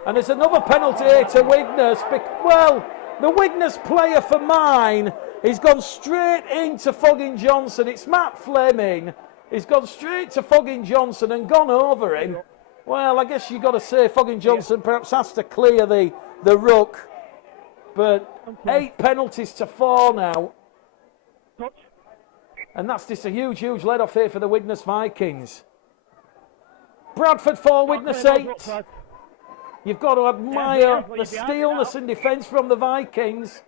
And there's another penalty here to Widnes. Well, the Widnes player for mine, he's gone straight into Foggin Johnson. It's Matt Fleming. He's gone straight to Foggin Johnson and gone over him. Well, I guess you've got to say Foggin Johnson perhaps has to clear the ruck. But 8 penalties to 4 now. And that's just a huge, huge let-off here for the Widnes Vikings. Bradford 4, Widnes 8. You've got to admire the steelness in defence from the Vikings.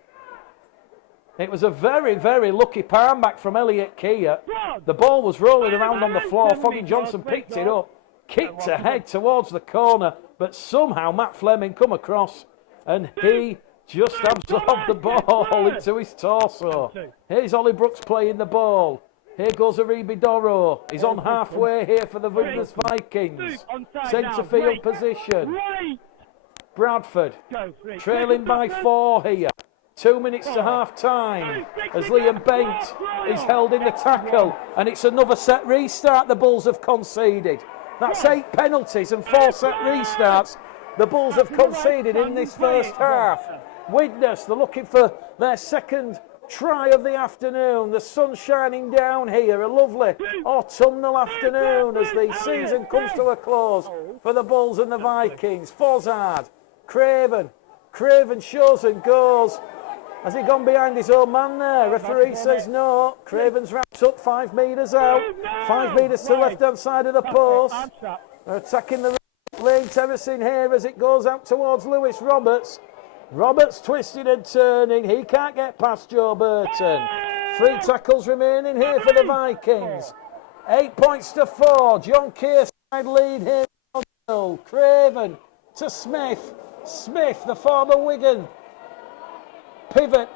It was a very, very lucky palm back from Elliot Keir. The ball was rolling around on the floor. Foggin Johnson picked it up, kicked ahead towards the corner, but somehow Matt Fleming come across and he just absorbed the ball into his torso. Here's Ollie Brooks playing the ball. Here goes Aribi Doro. He's on halfway here for the Widnes Vikings. Centre field position. Bradford trailing by 4 here. 2 minutes to half time as Liam Bent is held in the tackle, and it's another set restart the Bulls have conceded. That's 8 penalties and 4 set restarts the Bulls have conceded in this first half. Widnes, they're looking for their second try of the afternoon. The sun's shining down here, a lovely autumnal afternoon as the season comes to a close for the Bulls and the Vikings. Fozzard, Craven shows and goes. Has he gone behind his own man there? Referee says no. Craven's wrapped up 5 metres out. 5 metres to the left-hand side of the post. They're attacking the lane terracing here as it goes out towards Lewis Roberts. Roberts twisting and turning. He can't get past Joe Burton. 3 tackles remaining here for the Vikings. 8 points to 4. John Keir side lead here. Craven to Smith. Smith, the former Wigan pivot,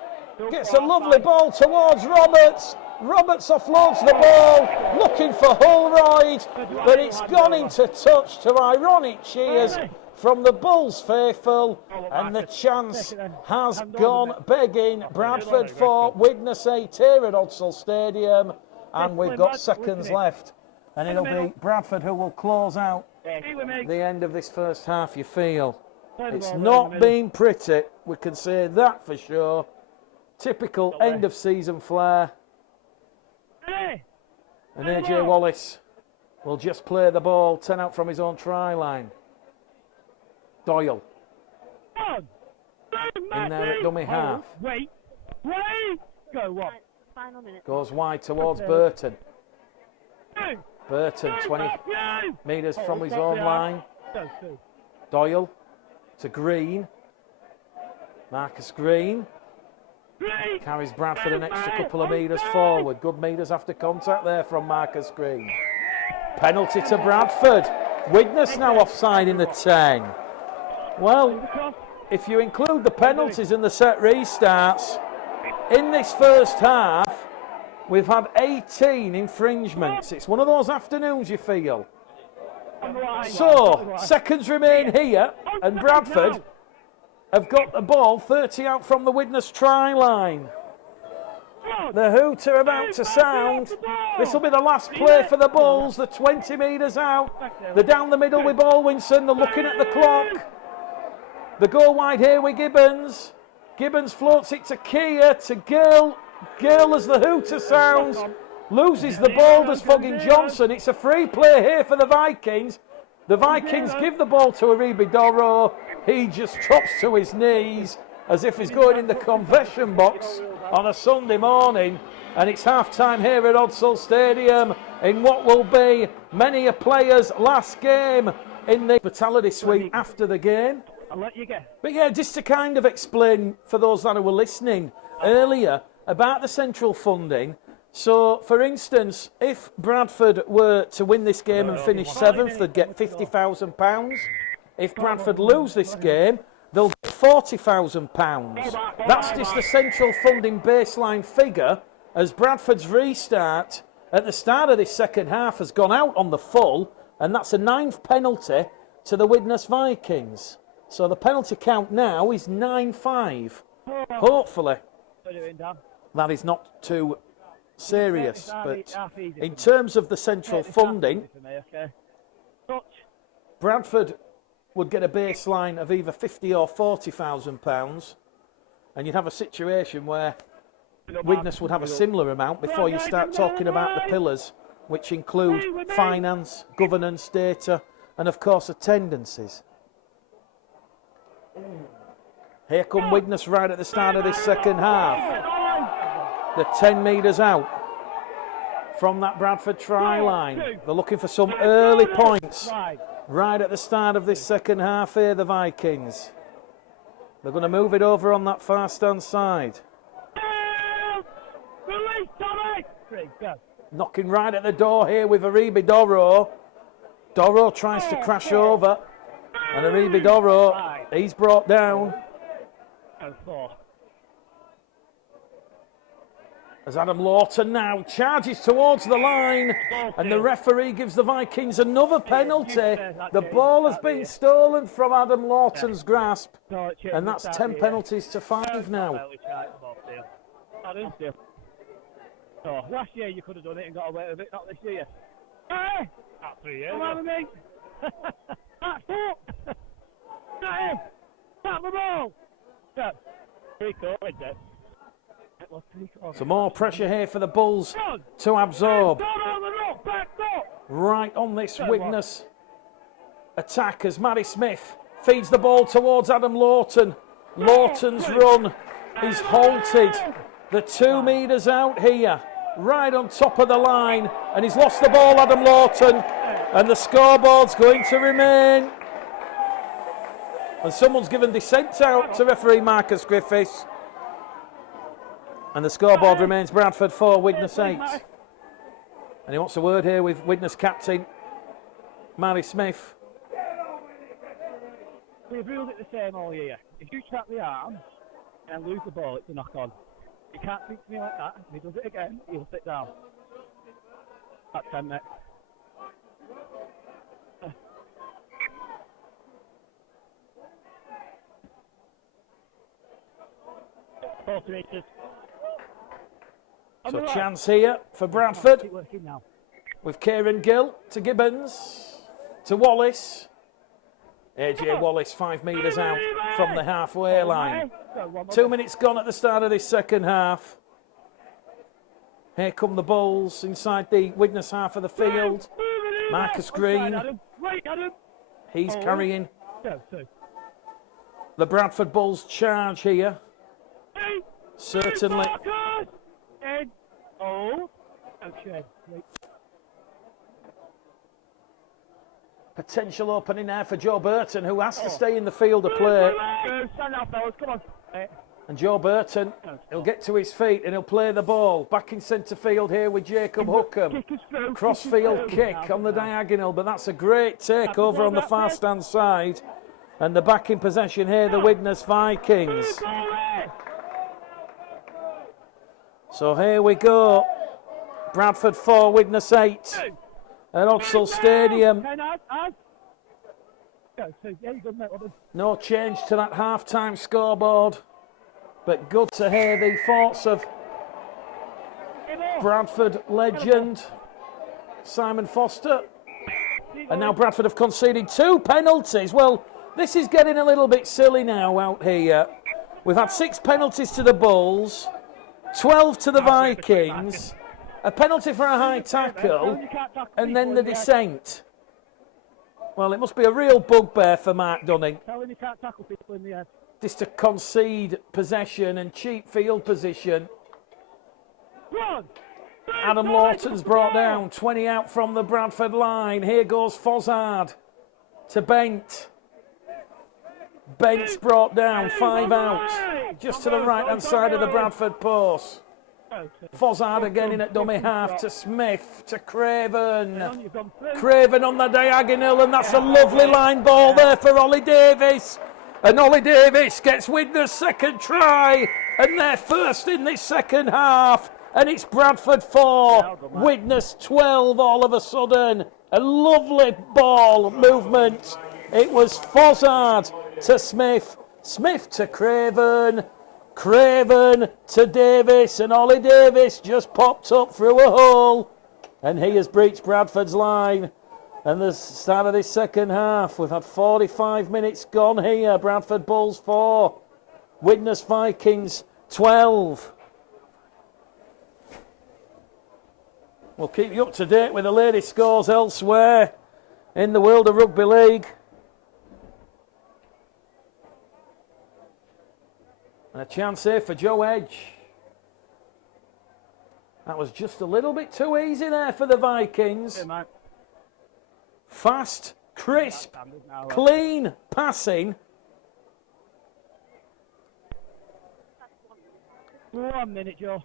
gets a lovely ball towards Roberts. Roberts offloads the ball, looking for Holroyd, but it's gone into touch to ironic cheers from the Bulls faithful, and the chance has gone begging. Bradford 4, Widnes 8 here at Odsall Stadium, and we've got seconds left, and it'll be Bradford who will close out the end of this first half, you feel. It's not been pretty, we can say that for sure. Typical end of season flair. And AJ Wallace will just play the ball 10 out from his own try line. Doyle in there at dummy half. Goes wide towards Burton. Burton 20 metres from his own line. Doyle to Green. Marcus Green carries Bradford an extra couple of metres forward. Good metres after contact there from Marcus Green. Penalty to Bradford. Widnes now offside in the 10. Well, if you include the penalties and the set restarts, in this first half, we've had 18 infringements. It's one of those afternoons you feel. So, seconds remain here, and Bradford have got the ball 30 out from the Widnes try line. The hoot are about to sound. This will be the last play for the Bulls. They're 20 metres out. They're down the middle with Baldwinson. They're looking at the clock. They go wide here with Gibbons. Gibbons floats it to Kia, to Gill. Gill as the hooter sounds. Loses the ball, does Foggin Johnson. It's a free play here for the Vikings. The Vikings give the ball to Aribi Doro. He just drops to his knees as if he's going in the conversion box on a Sunday morning. And it's half-time here at Odsal Stadium in what will be many a player's last game in the hospitality suite after the game. I'll let you go. But yeah, just to kind of explain for those that were listening earlier about the central funding. So, for instance, if Bradford were to win this game and finish 7th, they'd get £50,000. If Bradford lose this game, they'll get £40,000. That's just the central funding baseline figure, as Bradford's restart at the start of this second half has gone out on the full, and that's a 9th penalty to the Widnes Vikings. So the penalty count now is 9-5. Hopefully, that is not too serious, but in terms of the central funding, Bradford would get a baseline of either £50,000 or £40,000, and you'd have a situation where Widnes would have a similar amount before you start talking about the pillars, which include finance, governance, data, and of course attendances. Here come Widnes right at the start of this second half. They're 10 metres out from that Bradford try line. They're looking for some early points right at the start of this second half here, the Vikings. They're going to move it over on that far stand side. Knocking right at the door here with Aribi Doro. Doro tries to crash over, and Aribi Doro, he's brought down. As Adam Lawton now charges towards the line, and the referee gives the Vikings another penalty. The ball has been stolen from Adam Lawton's grasp, and that's 10 penalties to 5 now. Last year you could have done it and got away with it, not this year. Hey! Not 3 years. Come on with me. That's up. Not him. Tap the ball. Yeah. Pretty cool, isn't it? Some more pressure here for the Bulls to absorb. Right on this Widnes attack as Matty Smith feeds the ball towards Adam Lawton. Lawton's run is halted. They're 2 metres out here, right on top of the line, and he's lost the ball, Adam Lawton, and the scoreboard's going to remain. And someone's given dissent out to referee Marcus Griffiths. And the scoreboard remains Bradford 4, Widnes 8. And he wants a word here with Widnes captain Matty Smith. We've ruled it the same all year. If you trap the arm and lose the ball, it's a knock on. You can't speak to me like that. If he does it again, he'll sit down. That's 10 next. 40 metres. So a chance here for Bradford with Kieran Gill to Gibbons to Wallace. AJ Wallace 5 metres out from the halfway line. 2 minutes gone at the start of this second half. Here come the Bulls inside the Widnes half of the field. Marcus Green, he's carrying the Bradford Bulls charge here. Certainly. Potential opening there for Joe Burton, who has to stay in the field of play. And Joe Burton, he'll get to his feet and he'll play the ball. Back in centre field here with Jacob Hookham. Crossfield kick on the diagonal, but that's a great take over on the far stand side. And the back in possession here, the Widnes Vikings. So here we go. Bradford 4, Widnes 8 at Odsal Stadium. No change to that half-time scoreboard, but good to hear the thoughts of Bradford legend Simon Foster. And now Bradford have conceded 2 penalties. Well, this is getting a little bit silly now out here. We've had 6 penalties to the Bulls, 12 to the Vikings, a penalty for a high tackle, and then the descent. Well, it must be a real bugbear for Mark Dunning. Tell him he can't tackle people in the head. Just to concede possession and cheap field position. Adam Lawton's brought down, 20 out from the Bradford line. Here goes Fozzard to Bent. Bent's brought down, 5 out, just to the right-hand side of the Bradford post. Fozzard again in at dummy half to Smith, to Craven. Craven on the diagonal, and that's a lovely line ball there for Ollie Davis. And Ollie Davis gets Widnes' second try, and they're first in this second half. And it's Bradford 4, Widnes 12 all of a sudden. A lovely ball movement. It was Fozzard to Smith, Smith to Craven, Craven to Davis, and Ollie Davis just popped up through a hole. And he has breached Bradford's line. And the start of this second half, we've had 45 minutes gone here. Bradford Bulls 4, Widnes Vikings 12. We'll keep you up to date with the latest scores elsewhere in the world of rugby league. And a chance here for Joe Edge. That was just a little bit too easy there for the Vikings. Fast, crisp, clean passing. 1 minute, Joe.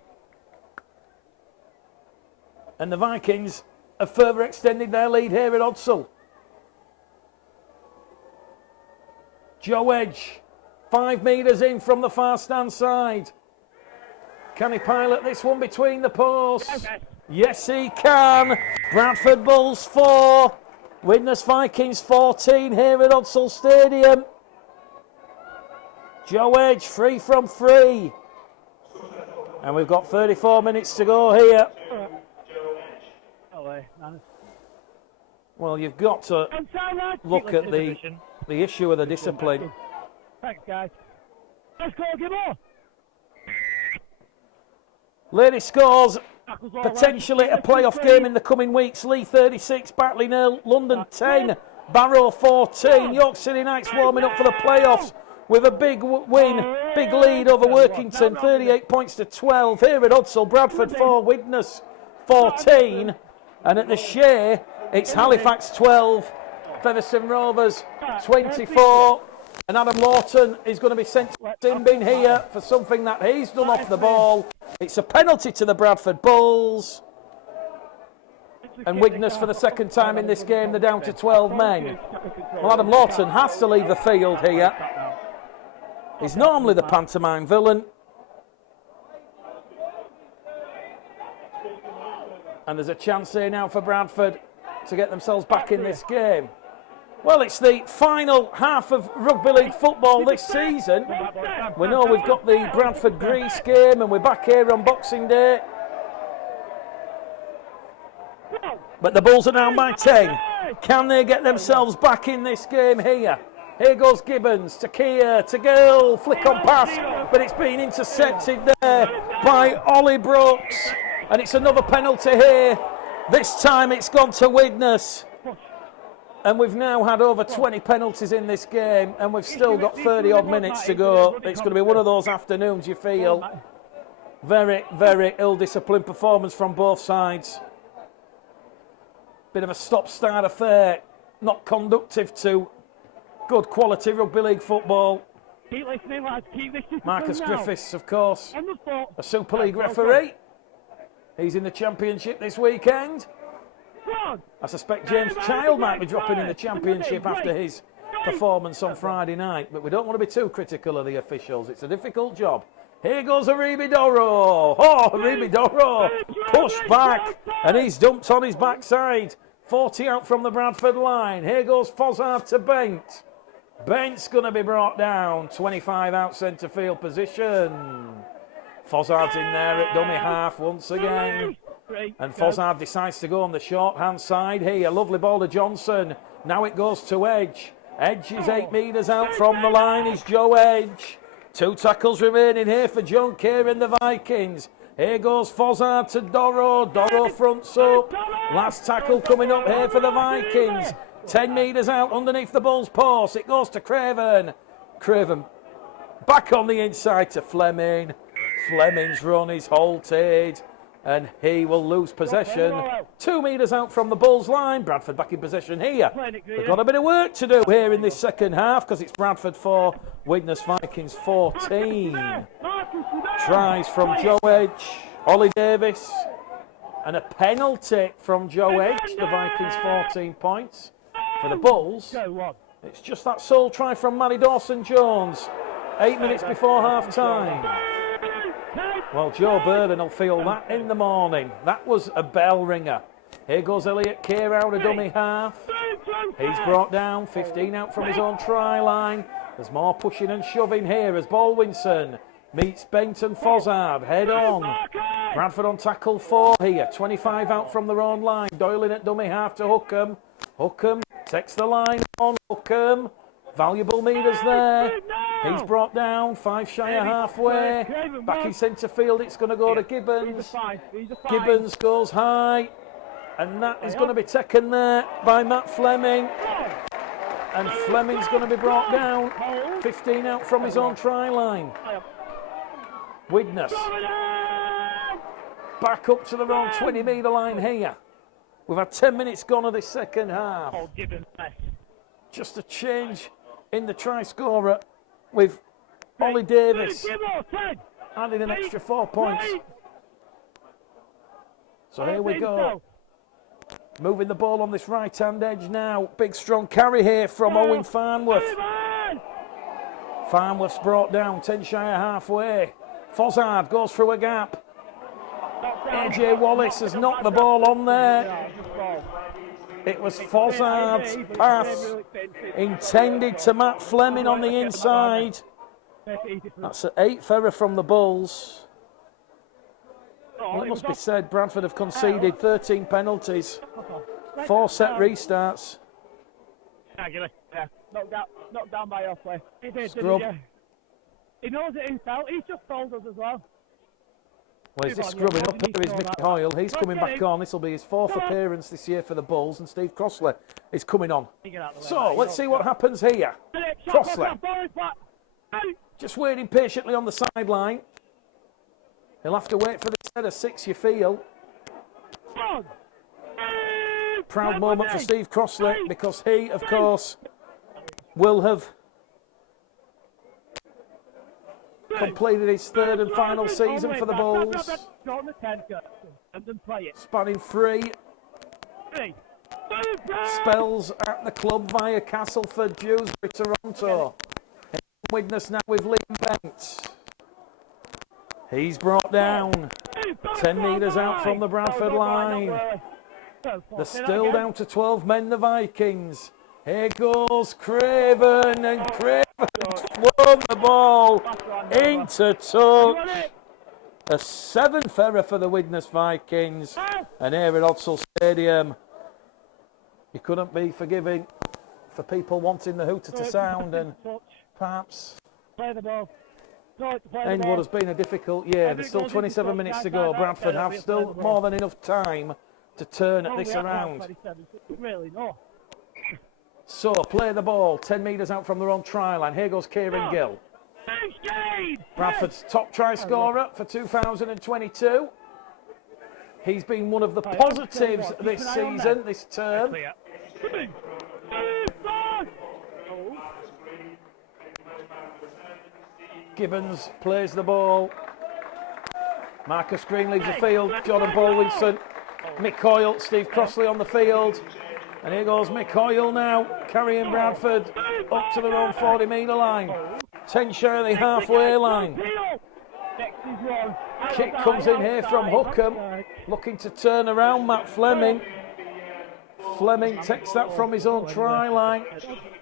And the Vikings have further extended their lead here at Odsal. Joe Edge, 5 metres in from the far stand side. Can he pilot this one between the posts? Okay. Yes, he can. Bradford Bulls 4, Widnes Vikings 14 here at Odsal Stadium. Joe Edge, 3 from 3. And we've got 34 minutes to go here. Well, you've got to look at the issue of the discipline. Thanks, guys. Let's go, Gibbo. Lady scores, potentially a playoff game in the coming weeks. Lee 36, Batley 0, London 10, Barrow 14. York City Knights warming up for the playoffs with a big win, big lead over Workington, 38 points to 12. Here at Odsal, Bradford 4, Widnes 14. And at the Shea, it's Halifax 12, Featherstone Rovers 24. And Adam Lawton is going to be sent to sin bin here for something that he's done off the ball. It's a penalty to the Bradford Bulls. And Widnes, for the second time in this game, they're down to 12 men. Well, Adam Lawton has to leave the field here. He's normally the pantomime villain. And there's a chance here now for Bradford to get themselves back in this game. Well, it's the final half of rugby league football this season. We know we've got the Bradford-Greece game and we're back here on Boxing Day. But the Bulls are down by 10. Can they get themselves back in this game here? Here goes Gibbons to Keir, to Gill, flick on pass, but it's been intercepted there by Ollie Brooks. And it's another penalty here. This time it's gone to Widnes. And we've now had over 20 penalties in this game, and we've still got 30 odd minutes to go. It's going to be one of those afternoons, you feel. Very, very ill-disciplined performance from both sides. Bit of a stop-start affair, not conducive to good quality rugby league football. Keep listening, lads. Keep listening. Marcus Griffiths, of course, a Super League referee. He's in the Championship this weekend. I suspect James Child might be dropping in the Championship after his performance on Friday night, but we don't want to be too critical of the officials. It's a difficult job. Here goes Aribi Doro. Oh, Aribi Doro pushed back, and he's dumped on his backside. 40 out from the Bradford line. Here goes Fozzard to Bent. Bent's going to be brought down. 25 out centre field position. Fozzard's in there at dummy half once again. And Fozzard decides to go on the short-hand side here. Lovely ball to Johnson. Now it goes to Edge. Edge is 8 metres out from the line. Is Joe Edge. 2 tackles remaining here for John Kerr and the Vikings. Here goes Fozzard to Doro. Doro fronts up. Last tackle coming up here for the Vikings. 10 metres out underneath the Bulls' paws. It goes to Craven. Craven back on the inside to Fleming. Fleming's run is halted and he will lose possession. 2 metres out from the Bulls' line. Bradford back in possession here. They've got a bit of work to do here in this second half because it's Bradford 4, Widnes Vikings 14. Tries from Joe Edge, Ollie Davis, and a penalty from Joe Edge. The Vikings 14 points. For the Bulls, it's just that sole try from Matty Dawson-Jones. 8 minutes before half-time. Well, Joe Burden will feel that in the morning. That was a bell ringer. Here goes Elliot Kerr out of dummy half. He's brought down, 15 out from his own try line. There's more pushing and shoving here as Baldwinson meets Benton Fozzard, head on. Bradford on tackle 4 here, 25 out from their own line. Doyle in at dummy half to Hookham. Hookham takes the line on. Hookham, valuable metres there. He's brought down, 5 shy of halfway. Back in centre field, it's going to go to Gibbons. Gibbons goes high, and that is going to be taken there by Matt Fleming. And Fleming's going to be brought down, 15 out from his own try line. Widnes back up to their own 20-metre line here. We've had 10 minutes gone of this second half. Just a change in the try scorer with Ollie Davis adding an extra 4 points. So here we go. Moving the ball on this right-hand edge now. Big strong carry here from Owen Farnworth. Farnworth's brought down, 10 shy of halfway. Fozzard goes through a gap. AJ Wallace has knocked the ball on there. It was Fozzard's pass intended to Matt Fleming on the inside. That's an 8th error from the Bulls. Well, it must be said, Bradford have conceded 13 penalties, 4 set restarts. Knocked down by Offley. Scrub. He knows it himself. He's just told us as well. Well, he's just scrubbing up here is Mickey Hoyle. He's coming back on. This will be his 4th appearance this year for the Bulls, and Steve Crossley is coming on. So, let's see what happens here. Crossley, just waiting patiently on the sideline. He'll have to wait for the set of 6, you feel. Proud moment for Steve Crossley, because he, of course, will have completed his 3rd and final season for the Bulls. Spanning 3 spells at the club via Castleford, Dewsbury, Toronto. Widnes now with Liam Bent. He's brought down, 10 metres out from the Bradford line. They're still down to 12 men, the Vikings. Here goes Craven, and Craven flown the ball into touch. A 7th error for the Widnes Vikings. And here at Odsal Stadium, you couldn't be forgiving for people wanting the hooter to sound and perhaps end what has been a difficult year. There's still 27 minutes to go. Bradford have still more than enough time to turn this around. So, play the ball, 10 metres out from their own try line. Here goes Kieran Gill. Bradford's top try scorer for 2022. He's been one of the positives this season, this term. Gibbons plays the ball. Marcus Green leaves the field. Jordan Baldwinson. Mick Hoyle, Steve Crossley on the field. And here goes Mick Hoyle now, carrying Bradford up to their own 40-metre line. 10 shy of the halfway line. Kick comes in here from Hookham, looking to turn around Matt Fleming. Fleming takes that from his own try line,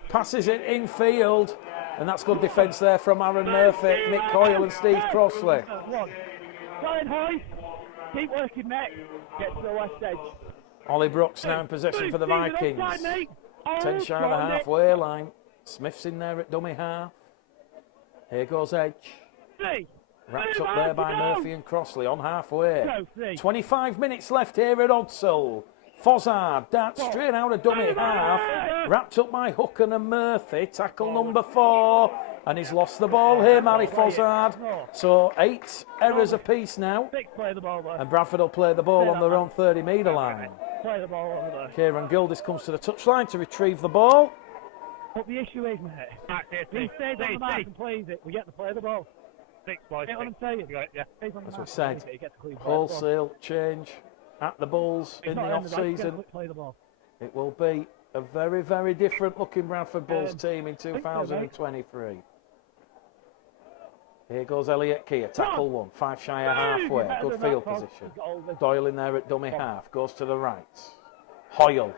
passes it infield, and that's good defence there from Aaron Murphy, Mick Hoyle and Steve Crossley. Keep working, Mick. Get to the west edge. Ollie Brooks now in possession for the Vikings. 10 shy of the halfway line. Smith's in there at dummy half. Here goes Edge. 3. Wrapped up there by Murphy and Crossley on halfway. Go, 3. 25 minutes left here at Odsall. Fozzard darts straight out of dummy half. Wrapped up by Hooken and Murphy. Tackle number 4. And he's lost the ball here, Mary Fozzard. So 8 errors apiece now. 6 play the ball there. And Bradford will play the ball on their own 30-metre line. Play the ball over there. Kieran Gildis comes to the touchline to retrieve the ball. But the issue is, mate, he stays on the mark and plays it. We get to play the ball. 6 boys. Get what I'm saying? Yeah. As we said, wholesale change at the Bulls in the off-season. It will be a very, very different looking Bradford Bulls team in 2023. Here goes Elliot Keir, tackle 1, 5 shy of halfway, good field position. Doyle in there at dummy half, goes to the right. Hoyle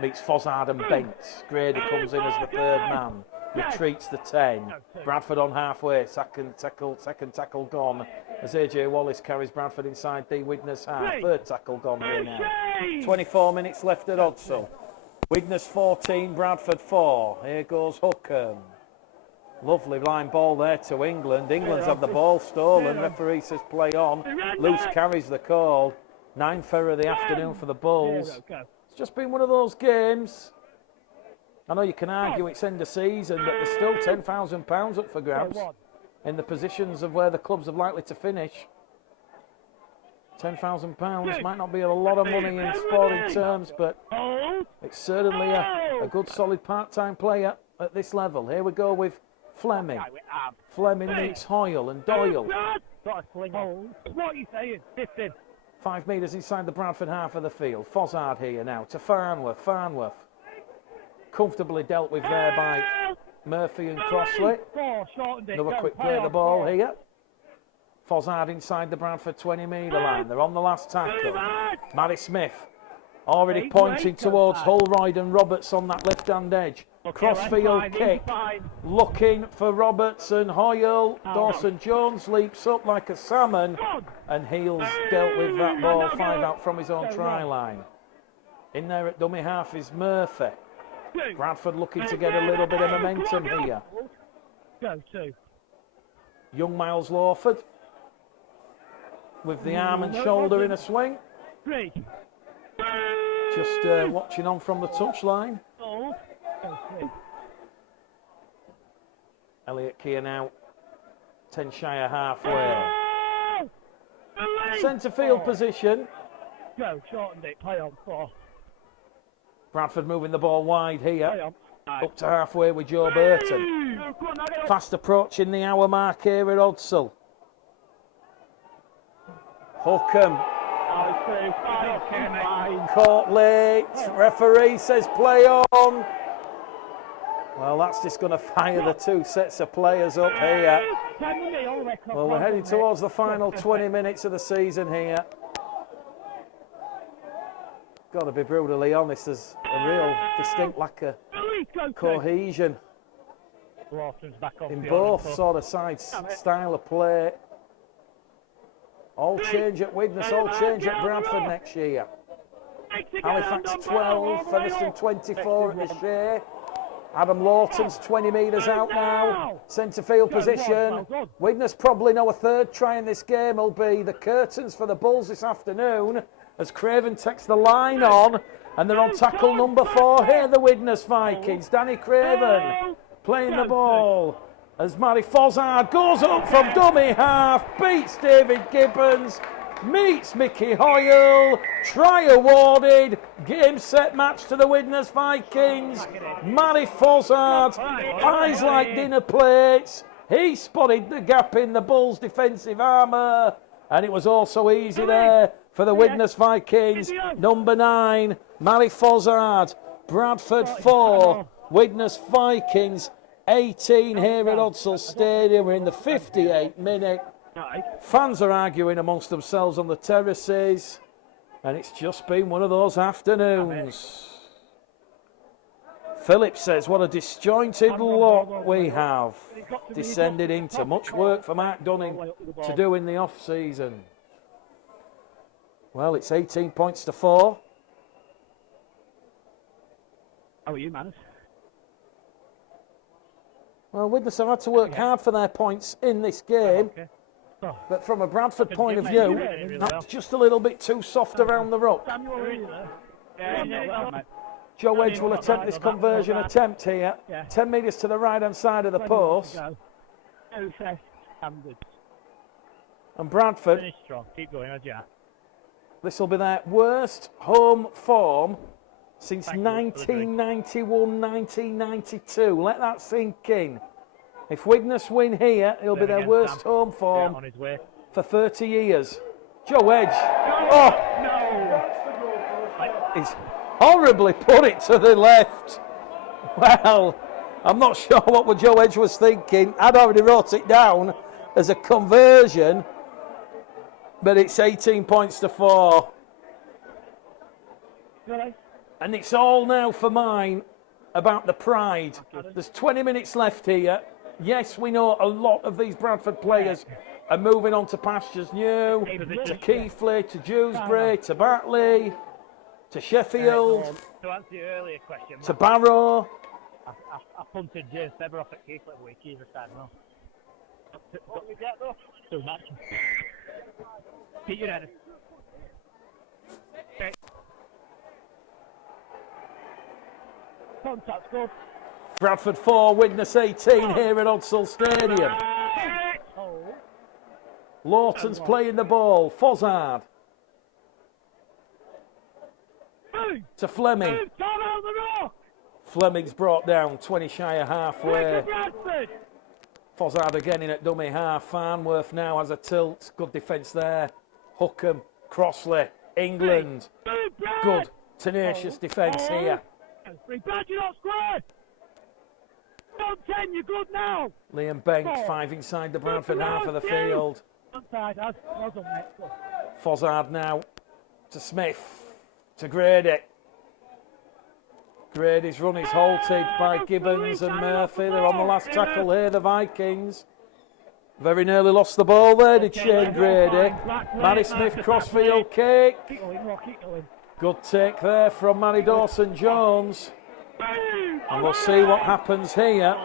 meets Fozzard and Bent. Grady comes in as the 3rd man, retreats the 10. Bradford on halfway, second tackle gone as AJ Wallace carries Bradford inside the Widnes half. 3rd tackle gone here now. 24 minutes left at Odsall. Widnes 14, Bradford 4. Here goes Hookham. Lovely line ball there to England. England's had the ball stolen. Referee says play on. Loose carries the call. 9th error of the afternoon for the Bulls. It's just been one of those games. I know you can argue it's end of season, but there's still £10,000 up for grabs in the positions of where the clubs are likely to finish. £10,000 might not be a lot of money in sporting terms, but it's certainly a good solid part-time player at this level. Here we go with Fleming. Fleming meets Hoyle and Doyle. What are you saying? 15. 5 metres inside the Bradford half of the field. Fozzard here now to Farnworth. Farnworth comfortably dealt with there by Murphy and Crossley. Another quick play of the ball here. Fozzard inside the Bradford 20-metre line. They're on the last tackle. Matty Smith already pointing towards Holroyd and Roberts on that left-hand edge. Crossfield kick. Looking for Roberts and Hoyle. Dawson Jones leaps up like a salmon. And Heels dealt with that ball 5 out from his own try line. In there at dummy half is Murphy. Bradford looking to get a little bit of momentum here. Young Miles Lawford with the arm and shoulder in a swing. Just watching on from the touchline. Elliot Keir now 10 shy of halfway. Centre field position. Shortened it, play on 4. Bradford moving the ball wide here. Up to halfway with Joe Burton. Fast approaching the hour mark here at Odsall. Hookham. Caught late. Referee says play on. Well, that's just going to fire the 2 sets of players up here. Well, we're heading towards the final 20 minutes of the season here. Got to be brutally honest, there's a real distinct lack of cohesion in both sort of sides' style of play. All change at Widnes, all change at Bradford next year. Halifax 12, Featherstone 24 at the Shea. Adam Lawton's 20 metres out now. Centre field position. Widnes probably know a 3rd try in this game will be the curtains for the Bulls this afternoon as Craven takes the line on and they're on tackle number 4 here, the Widnes Vikings. Danny Craven playing the ball as Matty Fozzard goes up from dummy half, beats David Gibbons, meets Mickey Hoyle, try awarded, game set match to the Widnes Vikings. Matty Fozzard, eyes like dinner plates, he spotted the gap in the Bulls' defensive armour and it was also easy there for the Widnes Vikings. Number 9, Matty Fozzard, Bradford 4, Widnes Vikings 18 here at Odsall Stadium. We're in the 58th minute. Fans are arguing amongst themselves on the terraces, and it's just been one of those afternoons. Phillips says, what a disjointed lot we have descended into. Much work for Mark Dunning to do in the off-season. Well, it's 18 points to 4. How are you, Manus? Well, Widnes have had to work hard for their points in this game. Okay. Oh, But from a Bradford point of mate, view, you did it really well. that's just a little bit too soft around the ruck. Samuel, are you there? Yeah, mate. Joe Edge will attempt this conversion attempt here. Yeah. 10 metres to the right-hand side of the post. No first standards. And Bradford, Finish strong. Keep going, Ajah. this will be their worst home form since Thank you for the drink. 1991-1992. Let that sink in. If Widnes win here, it'll be Then their again, worst Sam. home Yeah, form on his way. for 30 years. Joe Edge. Oh, No! he's horribly put it to the left. Well, I'm not sure what Joe Edge was thinking. I'd already wrote it down as a conversion, but it's 18 points to 4. Really? And it's all now for mine about the pride. There's 20 minutes left here. Yes, we know a lot of these Bradford players are moving on to pastures new, to Keighley, to Dewsbury, to Batley, to Sheffield, To answer your earlier question, to Barrow. I punted James Beber off at Keighley the week either side now. What did we get though? 2 matches. Keep your head. Okay. Contact's good. Bradford 4, Widnes 18 here at Odsall Stadium. Oh. Lawton's playing the ball. Fozzard to Fleming. Tom out the rock! Fleming's brought down 20 shy of halfway. Bradford! Fozzard again in at dummy half. Farnworth now has a tilt. Good defence there. Hookham, Crossley, England. Good, tenacious defence here. Brad, you're not square! Don't 10, you're good now! Liam Banks, 5 inside the Bradford half of the field. Outside, well done, mate. Good. Fozzard now to Smith, to Grady. Grady's run is halted by Gibbons and Murphy. They're on the last tackle here, the Vikings. Very nearly lost the ball there, did Shane Grady. Matty Smith, crossfield kick. Keep going. Good take there from Manny Dawson-Jones. And we'll see what happens here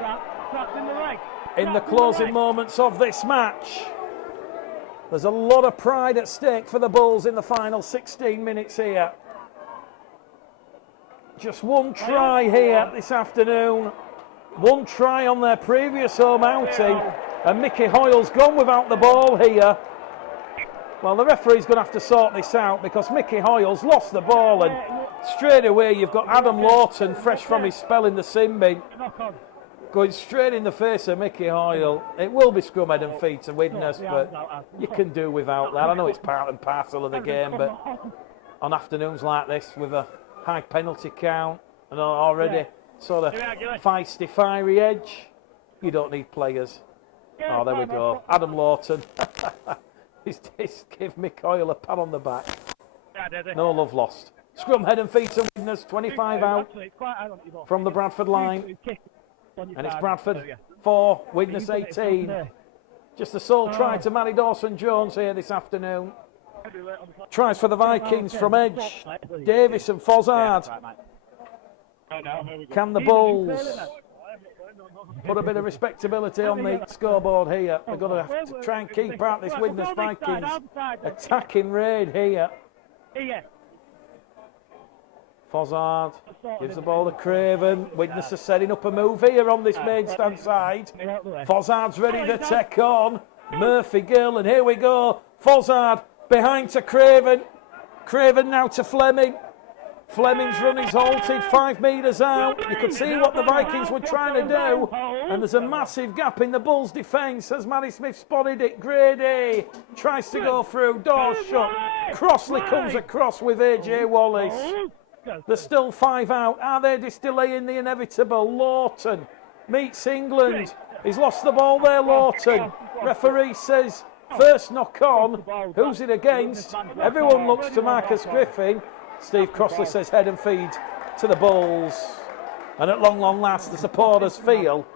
That's in the leg. in the closing moments of this match. There's a lot of pride at stake for the Bulls in the final 16 minutes here. Just one try here this afternoon. One try on their previous home outing. And Mickey Hoyle's gone without the ball here. Well, the referee's going to have to sort this out because Mickey Hoyle's lost the ball, and straight away you've got Adam Lawton, fresh from his spell in the sin bin, going straight in the face of Mickey Hoyle. It will be scrum, head and feet and Widnes, but you can do without that. I know it's part and parcel of the game, but on afternoons like this with a high penalty count and already sort of feisty, fiery edge, you don't need players. Oh, there we go. Adam Lawton. He's give Mick Hoyle a pat on the back. No love lost. Scrum, head and feet and Widnes, 25 out from the Bradford line. And it's Bradford 4, Widnes 18. Just the sole try to Manny Dawson-Jones here this afternoon. Tries for the Vikings from Edge. Davis and Fozzard. Can the Bulls put a bit of respectability on the scoreboard here? They're going to have to try and keep out this Widnes Vikings attacking raid here. Fozzard gives the ball to Craven. Widnes are setting up a move here on this main stand side. Fozzard's ready to take on Murphy Gill, and here we go. Fozzard behind to Craven. Craven now to Fleming. Fleming's run is halted 5 metres out. You could see what the Vikings were trying to do. And there's a massive gap in the Bulls' defence as Matty Smith spotted it. Grady tries to go through. Doors shut. Crossley comes across with AJ Wallace. There's still 5 out. Are they just delaying the inevitable? Lawton meets England. He's lost the ball there, Lawton. Referee says first knock on. Who's it against? Everyone looks to Marcus Griffin. Steve Crossley says head and feed to the Bulls. And at long last, the supporters feel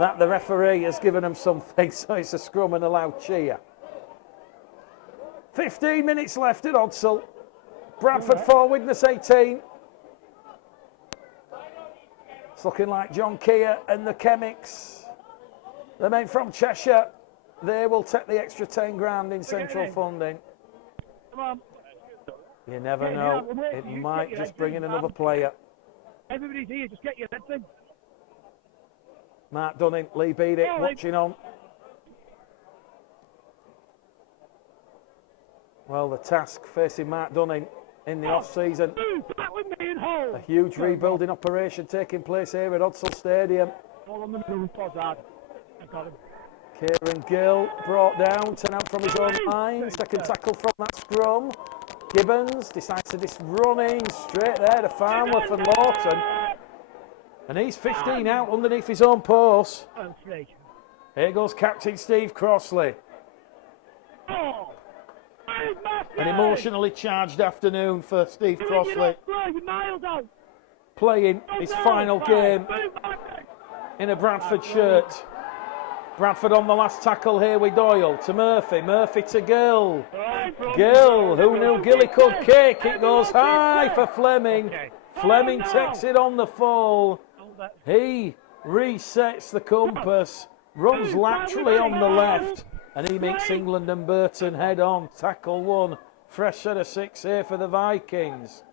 that the referee has given them something, so it's a scrum and a loud cheer. 15 minutes left at Odsall. Bradford 4, Widnes 18. It's looking like John Keir and the Chemics, the men from Cheshire, they will take the extra 10 grand in central funding. Come on. You never know, it might just bring in another player. Everybody's here, just get your heads in. Mark Dunning, Lee Beattie, watching on. Well, the task facing Mark Dunning in the off-season. A huge rebuilding operation taking place here at Odsal Stadium. Kieran Gill brought down, 10 out from his own line. Second tackle from that scrum. Gibbons decides to this running straight there to Farnworth and Lawton. And he's 15 out underneath his own post. Here goes Captain Steve Crossley. An emotionally charged afternoon for Steve Crossley. Playing his final game in a Bradford shirt. Bradford on the last tackle here with Doyle to Murphy. Murphy to Gill. Gill, who knew Gilly could kick? It goes high for Fleming. Fleming takes it on the fall. He resets the compass, runs laterally on the left, and he meets England and Burton head on. Tackle one. Fresh set of 6 here for the Vikings.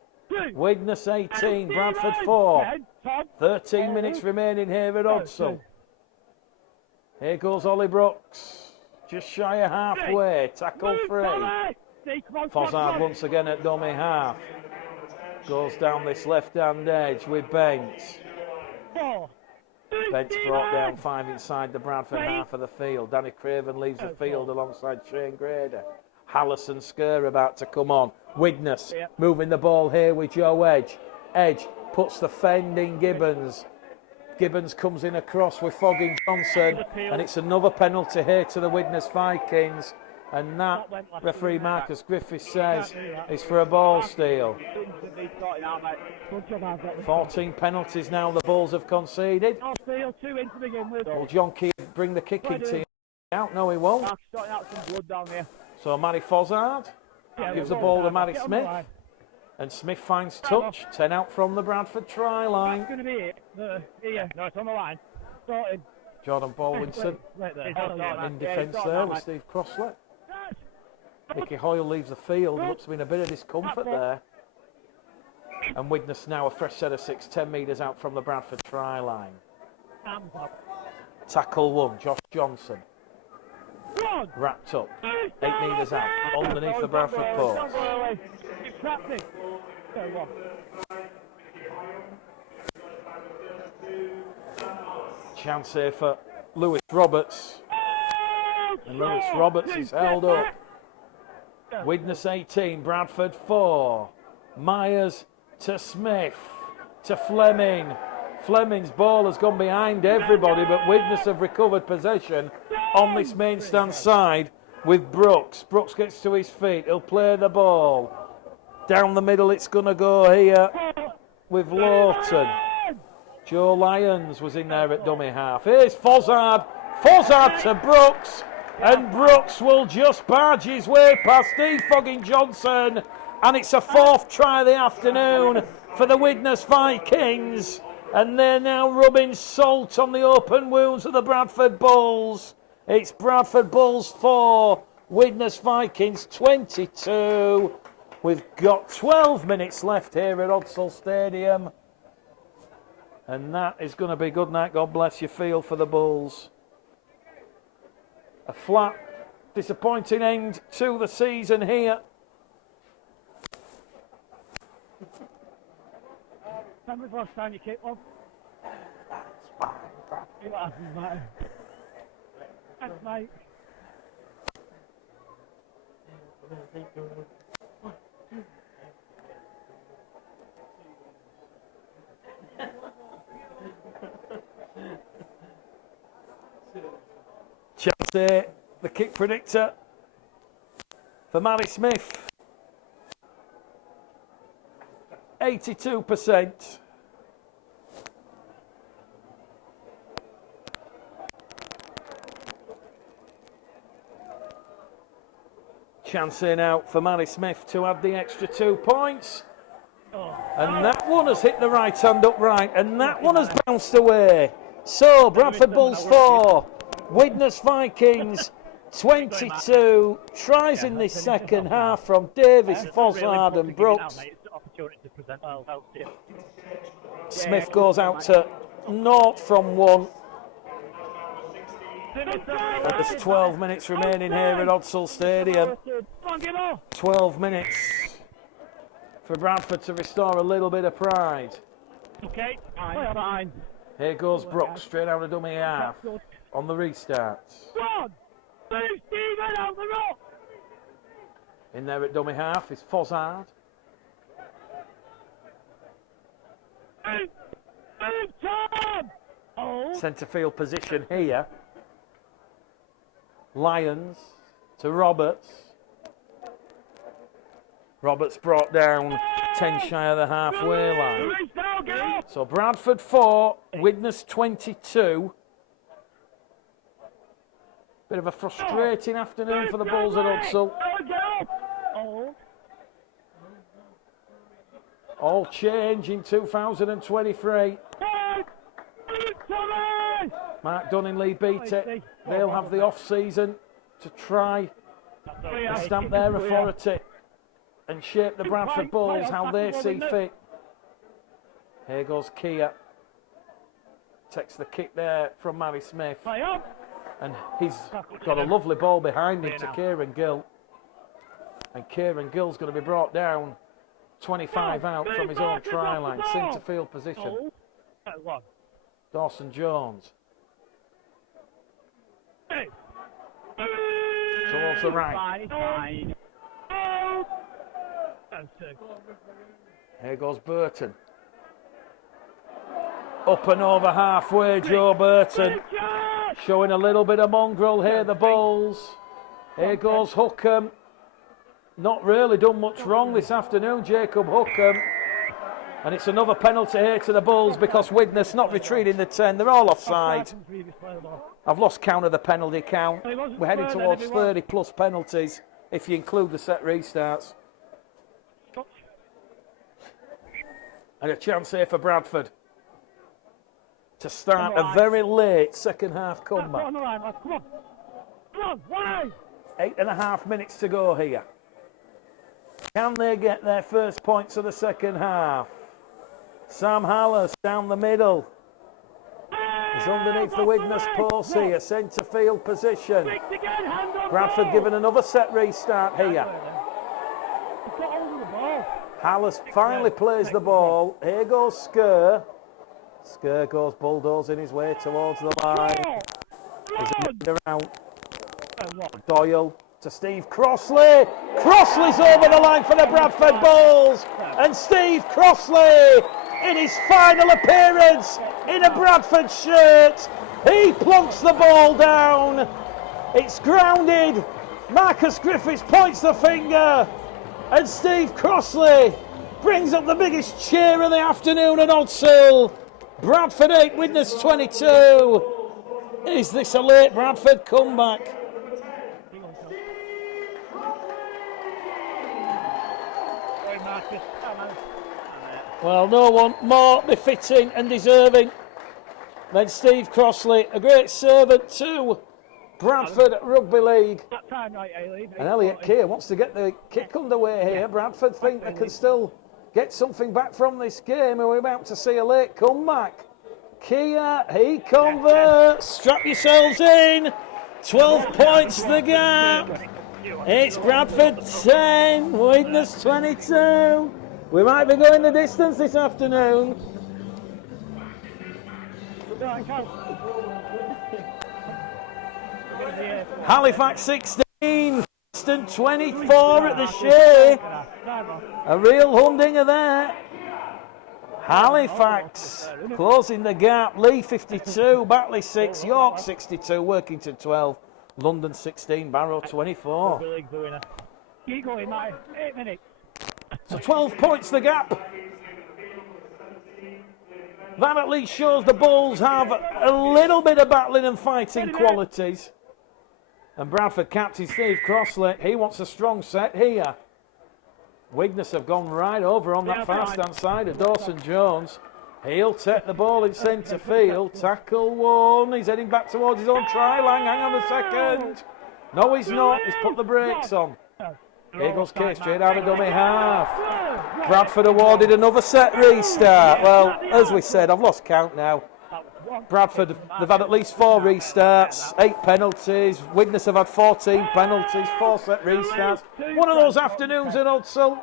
Widnes 18, Bradford 4. 13 minutes remaining here at Odsal. Here goes Ollie Brooks. Just shy of halfway. Tackle 3. Fozzard once again at dummy half. Goes down this left-hand edge with Bent. Bent's brought down 5 inside the Bradford half of the field. Danny Craven leaves the field alongside Shane Grader. Hallison Skur about to come on. Widnes moving the ball here with Joe Edge. Edge puts the fending Gibbons. Gibbons comes in across with Fogging Johnson, and it's another penalty here to the Widnes Vikings. And that, referee Marcus Griffiths says, is for a ball steal. 14 penalties now the Bulls have conceded. Will John Keir bring the kicking team out? No, he won't. So Matty Fozzard gives the ball to Matty Smith. And Smith finds touch, 10 out from the Bradford try line. That's going to be it. No, it's on the line. Sorted. Jordan Baldwinson in defence there with Steve Crossley. Nicky Hoyle leaves the field, looks to be in a bit of discomfort there. And Widnes now a fresh set of 6, 10 metres out from the Bradford try line. Tackle 1, Josh Johnson. Wrapped up, 8 metres out, underneath the Bradford post. Chance here for Lewis Roberts. And Lewis Roberts is held up. Widnes 18, Bradford 4. Myers to Smith, to Fleming. Fleming's ball has gone behind everybody, but Widnes have recovered possession on this main stand side with Brooks. Brooks gets to his feet, he'll play the ball. Down the middle it's going to go here with Lawton. Joe Lyons was in there at dummy half. Here's Fozzard. Fozzard to Brooks. And Brooks will just barge his way past Steve Fogging Johnson. And it's a 4th try of the afternoon for the Widnes Vikings. And they're now rubbing salt on the open wounds of the Bradford Bulls. It's Bradford Bulls 4, Widnes Vikings 22. We've got 12 minutes left here at Odsal Stadium. And that is going to be good night, God bless you, feel for the Bulls. A flat, disappointing end to the season here. When was the last time you kicked one? Thanks, mate. Chance there, the kick predictor for Matty Smith. 82%. Chance in out for Matty Smith to add the extra 2 points. And that one has hit the right hand upright, and that one has bounced away. So, Bradford Bulls 4, Widnes Vikings 22. Tries in this second half from Davis, Fossard and Brooks. Smith goes out to 0 from 1. And there's 12 minutes remaining here at Odsal Stadium. 12 minutes for Bradford to restore a little bit of pride. Okay, fine. Here goes Brooks, straight out of dummy half on the restart. In there at dummy half is Fossard. Centre field position here. Lyons to Roberts. Roberts brought down 10 shy of the halfway line. So Bradford 4, Widnes 22. Bit of a frustrating afternoon for the Bulls at Odsal. All change in 2023. Mark Dunningley beat it. They'll have the off-season to try and stamp their authority and shape the Bradford Bulls how they see fit. Here goes Kia. Takes the kick there from Matty Smith. And he's got a lovely ball behind him to Kieran Gill. And Kieran Gill's going to be brought down 25 out from his own try line. Centre field position. Dawson Jones. Towards the right. Here goes Burton. Up and over halfway, Joe Burton. Showing a little bit of mongrel here, the Bulls. Here goes Hookham. Not really done much wrong this afternoon, Jacob Hookham. And it's another penalty here to the Bulls because Widnes not retreating the 10. They're all offside. I've lost count of the penalty count. We're heading towards 30 plus penalties if you include the set restarts. And a chance here for Bradford to start a very late second half comeback. 8.5 minutes to go here. Can they get their first points of the second half? Sam Hallas down the middle. He's underneath the Widnes post here, centre field position. Bradford given another set restart here. Hallas finally plays the ball. Here goes Skur. Skur goes bulldozing his way towards the line. He's around. Doyle to Steve Crossley. Crossley's over the line for the Bradford Bulls. And Steve Crossley, in his final appearance in a Bradford shirt, he plonks the ball down. It's grounded. Marcus Griffiths points the finger. And Steve Crossley brings up the biggest cheer of the afternoon at Odsal. Bradford 8, Widnes 22. Is this a late Bradford comeback? Well, no one more befitting and deserving than Steve Crossley, a great servant to Bradford Rugby League. And Elliot Keir wants to get the kick underway here. Bradford think they can still get something back from this game, and we're about to see a late comeback. Keir, he converts. Strap yourselves in. 12 points the gap. It's Bradford 10, Widnes 22. We might be going the distance this afternoon. Halifax 16, Preston 24 at the Shea. A real humdinger there. Halifax closing the gap. Lee 52, Batley 6, York 62, Workington 12, London 16, Barrow 24. Keep going, Mate. 8 minutes. So 12 points the gap. That at least shows the Bulls have a little bit of battling and fighting qualities. And Bradford captain Steve Crossley, he wants a strong set here. Widnes have gone right over on that far stand side of Dawson Jones. He'll take the ball in centre field. Tackle one. He's heading back towards his own try line. Hang on a second. No, he's not. He's put the brakes on. Here goes Kate straight out of dummy half. Bradford awarded another set restart. Well, as we said, I've lost count now. Bradford, they've had at least 4 restarts, 8 penalties. Widnes have had 14 penalties, 4 set restarts. One of those afternoons at Hudsall.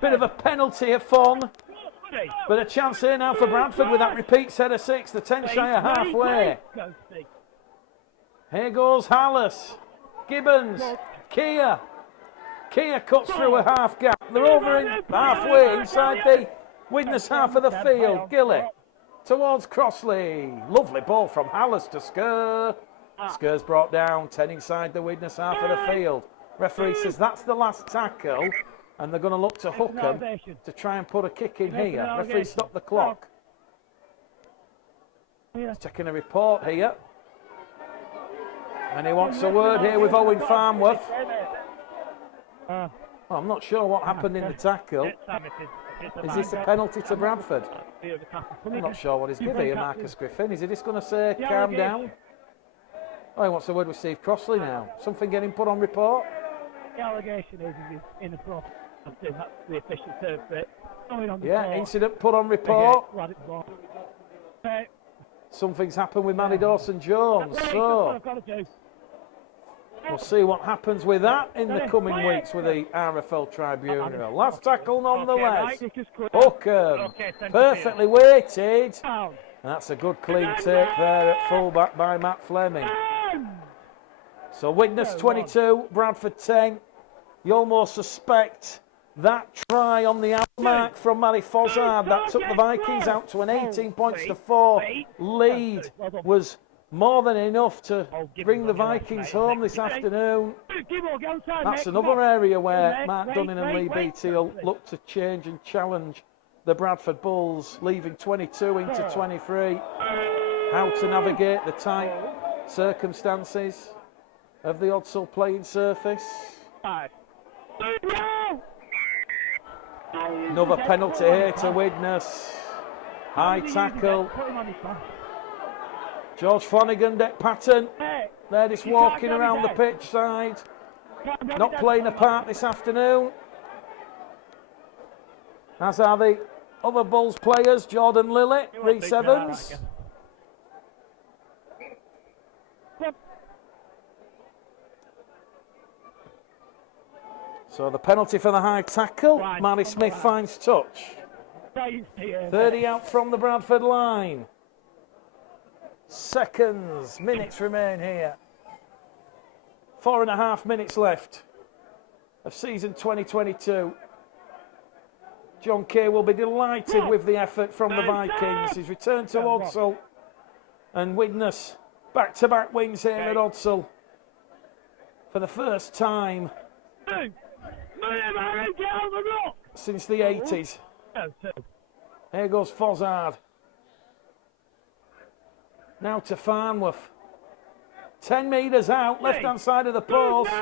Bit of a penalty of fun. But a chance here now for Bradford with that repeat set of 6, the 10 shy of halfway. Here goes Hallis, Gibbons, Kia. Kia cuts through a half gap. They're over in halfway inside the Widnes half of the field. Gilly towards Crossley. Lovely ball from Hallis to Skur. Skur's brought down, 10 inside the Widnes half of the field. Referee says that's the last tackle, and they're going to look to Hookham to try and put a kick in here. Referee stopped the clock. He's checking a report here. And he wants a word here with Owen Farnworth. Well, I'm not sure what happened in the tackle. Is this a penalty to Bradford? I'm not sure what he's giving here, Marcus Griffin. Is he just going to say, calm down? Oh, he wants a word with Steve Crossley now. Something getting put on report? The allegation is he's in the process of doing that, the official term for it. Yeah, incident put on report. Something's happened with Manny Dawson-Jones, so we'll see what happens with that in the coming weeks with the RFL Tribunal. Last tackle nonetheless. Hookham, perfectly weighted. That's a good clean take there at fullback by Matt Fleming. So Widnes 22, Bradford 10. You almost suspect that try on the hour mark from Matty Fozzard that took the Vikings out to an 18 points to 4 lead was more than enough to bring the Vikings home this afternoon. That's another area where Mark Dunning and Lee Beattie will look to change and challenge the Bradford Bulls, leaving 22 into 23. How to navigate the tight circumstances of the Hudsall playing surface. Another penalty here to Widnes. High tackle. George Flanagan, Deck Patton. They're just walking around the pitch side. Not playing a part this afternoon. As are the other Bulls players, Jordan Lilly, Reece Evans. So the penalty for the high tackle. Marty Smith finds touch. 30 out from the Bradford line. Minutes remain here. 4.5 minutes left of season 2022. John Kay will be delighted with the effort from the Vikings. He's returned to Hudsall, and Widnes back-to-back wins here at Hudsall for the first time since the 80s. Here goes Fozzard. Now to Farnworth. 10 metres out, left-hand side of the post.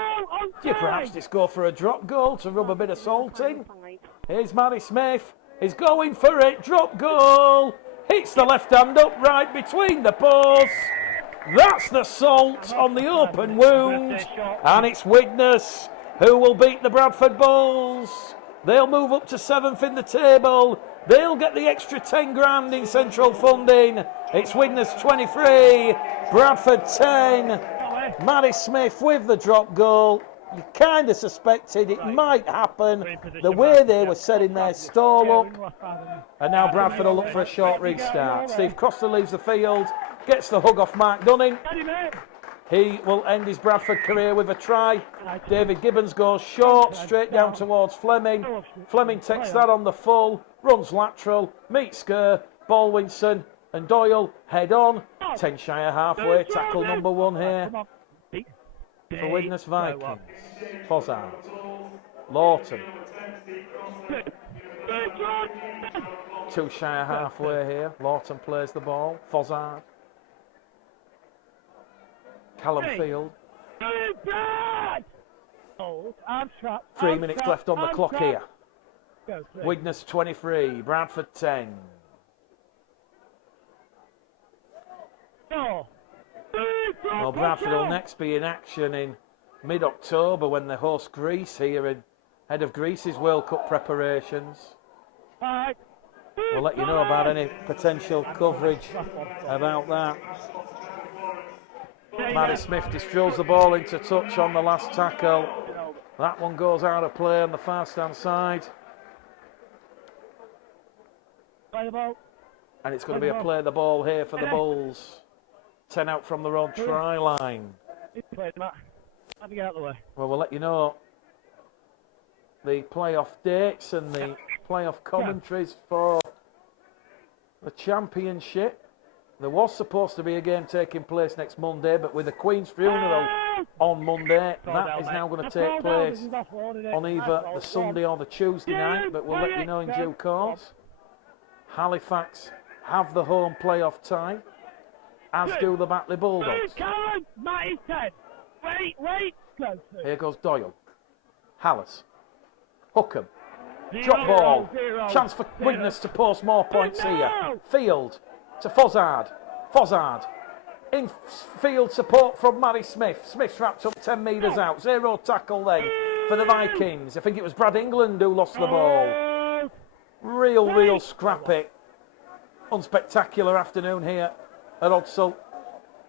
Do you perhaps just go for a drop goal to rub a bit of salt in? Here's Matty Smith. He's going for it. Drop goal. Hits the left hand up right between the posts. That's the salt on the open wound. And it's Widnes who will beat the Bradford Bulls. They'll move up to 7th in the table. They'll get the extra 10 grand in central funding. It's Widnes 23, Bradford 10. Matty Smith with the drop goal. You kind of suspected it might happen the way they were setting their stall up. And now Bradford will look for a short restart. Steve Costa leaves the field, gets the hug off Mark Dunning. He will end his Bradford career with a try. David Gibbons goes short, straight down towards Fleming. Fleming takes that on the full, runs lateral, meets Skur, Baldwinson and Doyle head on. 10 shy of halfway, tackle number 1 here for Widnes Vikings. Fozzard, Lawton. 2 shy of halfway here. Lawton plays the ball. Fozzard. Callum Field. Hold. Arm trap. 3 minutes left on the clock here. Go, Widnes 23, Bradford 10. Four. Well, Bradford will next be in action in mid-October when they host Greece here ahead of Greece's World Cup preparations. We'll let you know about any potential coverage about that. Matty Smith drills the ball into touch on the last tackle. That one goes out of play on the far stand side. Play the ball. And it's going to be a play the ball here for the Bulls. 10 out from their own try line. Play the mat. Let me get out of the way. Well, we'll let you know the playoff dates and the playoff commentaries for the championship. There was supposed to be a game taking place next Monday, but with the Queen's funeral on Monday, that is now going to take place on either the Sunday or the Tuesday night, but we'll let you know in due course. Halifax have the home playoff tie, as do the Batley Bulldogs. Matty's 10. Wait. Go. Here goes Doyle. Hallis. Hookham. Drop ball. Chance for Widnes to post more points here. Field to Fozzard. In field support from Matty Smith. Smith's wrapped up 10 metres out. Zero tackle then for the Vikings. I think it was Brad England who lost the ball. Real scrappy. Unspectacular afternoon here at Odsall.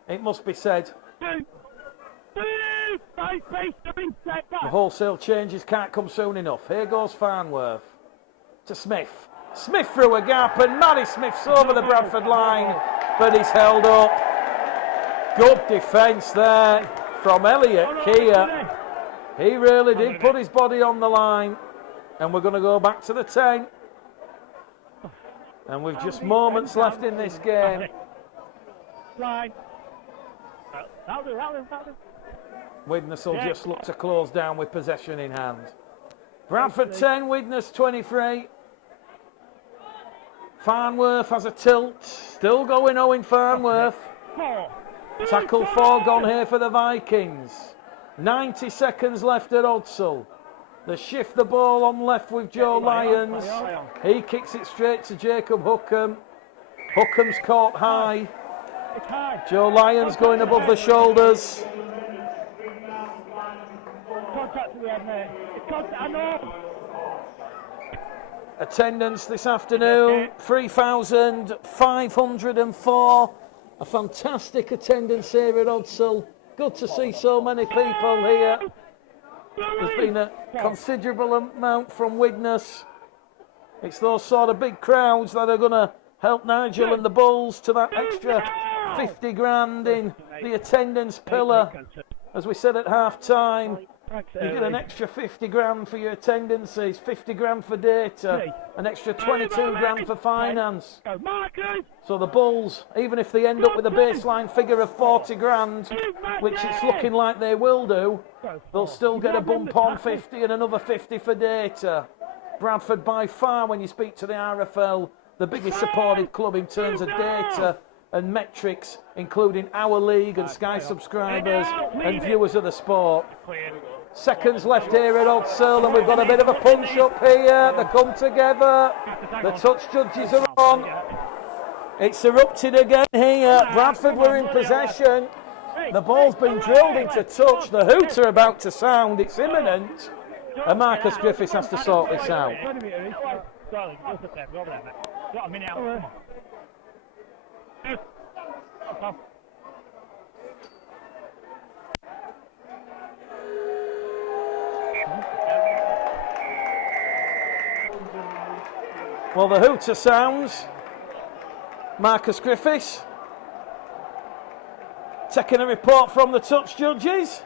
It must be said. The wholesale changes can't come soon enough. Here goes Farnworth to Smith. Smith through a gap and Matty Smith's over the Bradford line, but he's held up. Good defence there from Elliot Keir. He really did put his body on the line. And we're going to go back to the 10. And we've just moments left in this game. Widnes will just look to close down with possession in hand. Bradford 10, Widnes 23. Farnworth has a tilt. Still going Owen Farnworth. Tackle 4 gone here for the Vikings. 90 seconds left at Odsall. They shift the ball on left with Joe Lyons. He kicks it straight to Jacob Hookham. Hookham's caught high. Joe Lyons going above the shoulders. Attendance this afternoon, 3,504. A fantastic attendance here at Odsall. Good to see so many people here. There's been a considerable amount from Widnes. It's those sort of big crowds that are going to help Nigel and the Bulls to that extra 50 grand in the attendance pillar. As we said at half time, you get an extra 50 grand for your attendances, 50 grand for data, an extra 22 grand for finance. So the Bulls, even if they end up with a baseline figure of 40 grand, which it's looking like they will do, they'll still get a bump on 50 and another 50 for data. Bradford by far, when you speak to the RFL, the biggest supported club in terms of data and metrics, including our league and Sky subscribers and viewers of the sport. Seconds left here at Odsall, and we've got a bit of a punch up here. They come together. The touch judges are on. It's erupted again here. Bradford were in possession. The ball's been drilled into touch. The hoots are about to sound. It's imminent. And Marcus Griffiths has to sort this out. Well, the hooter sounds. Marcus Griffiths taking a report from the touch judges.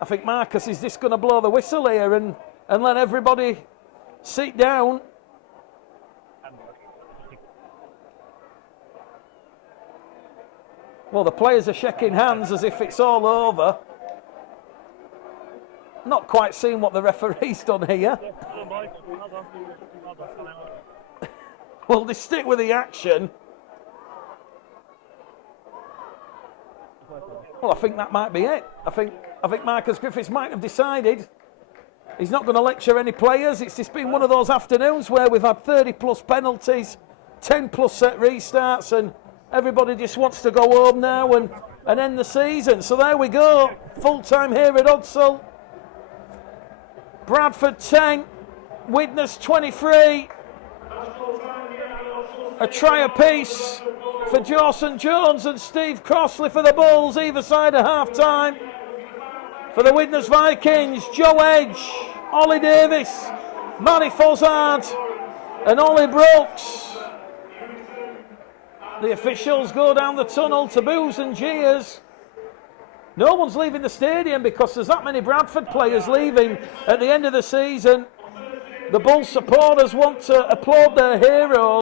I think Marcus is just going to blow the whistle here and let everybody sit down. Well, the players are shaking hands as if it's all over. Not quite seeing what the referee's done here. Well, they stick with the action. Well, I think that might be it. I think Marcus Griffiths might have decided he's not going to lecture any players. It's just been one of those afternoons where we've had 30 plus penalties, 10 plus set restarts, and everybody just wants to go home now and end the season. So there we go, full time here at Odsal. Bradford 10, Widnes 23. A try apiece for Jawson Jones and Steve Crossley for the Bulls, either side of half time. For the Widnes Vikings, Joe Edge, Ollie Davis, Manny Fozzard and Ollie Brooks. The officials go down the tunnel to boos and jeers. No one's leaving the stadium because there's that many Bradford players leaving at the end of the season. The Bulls supporters want to applaud their heroes.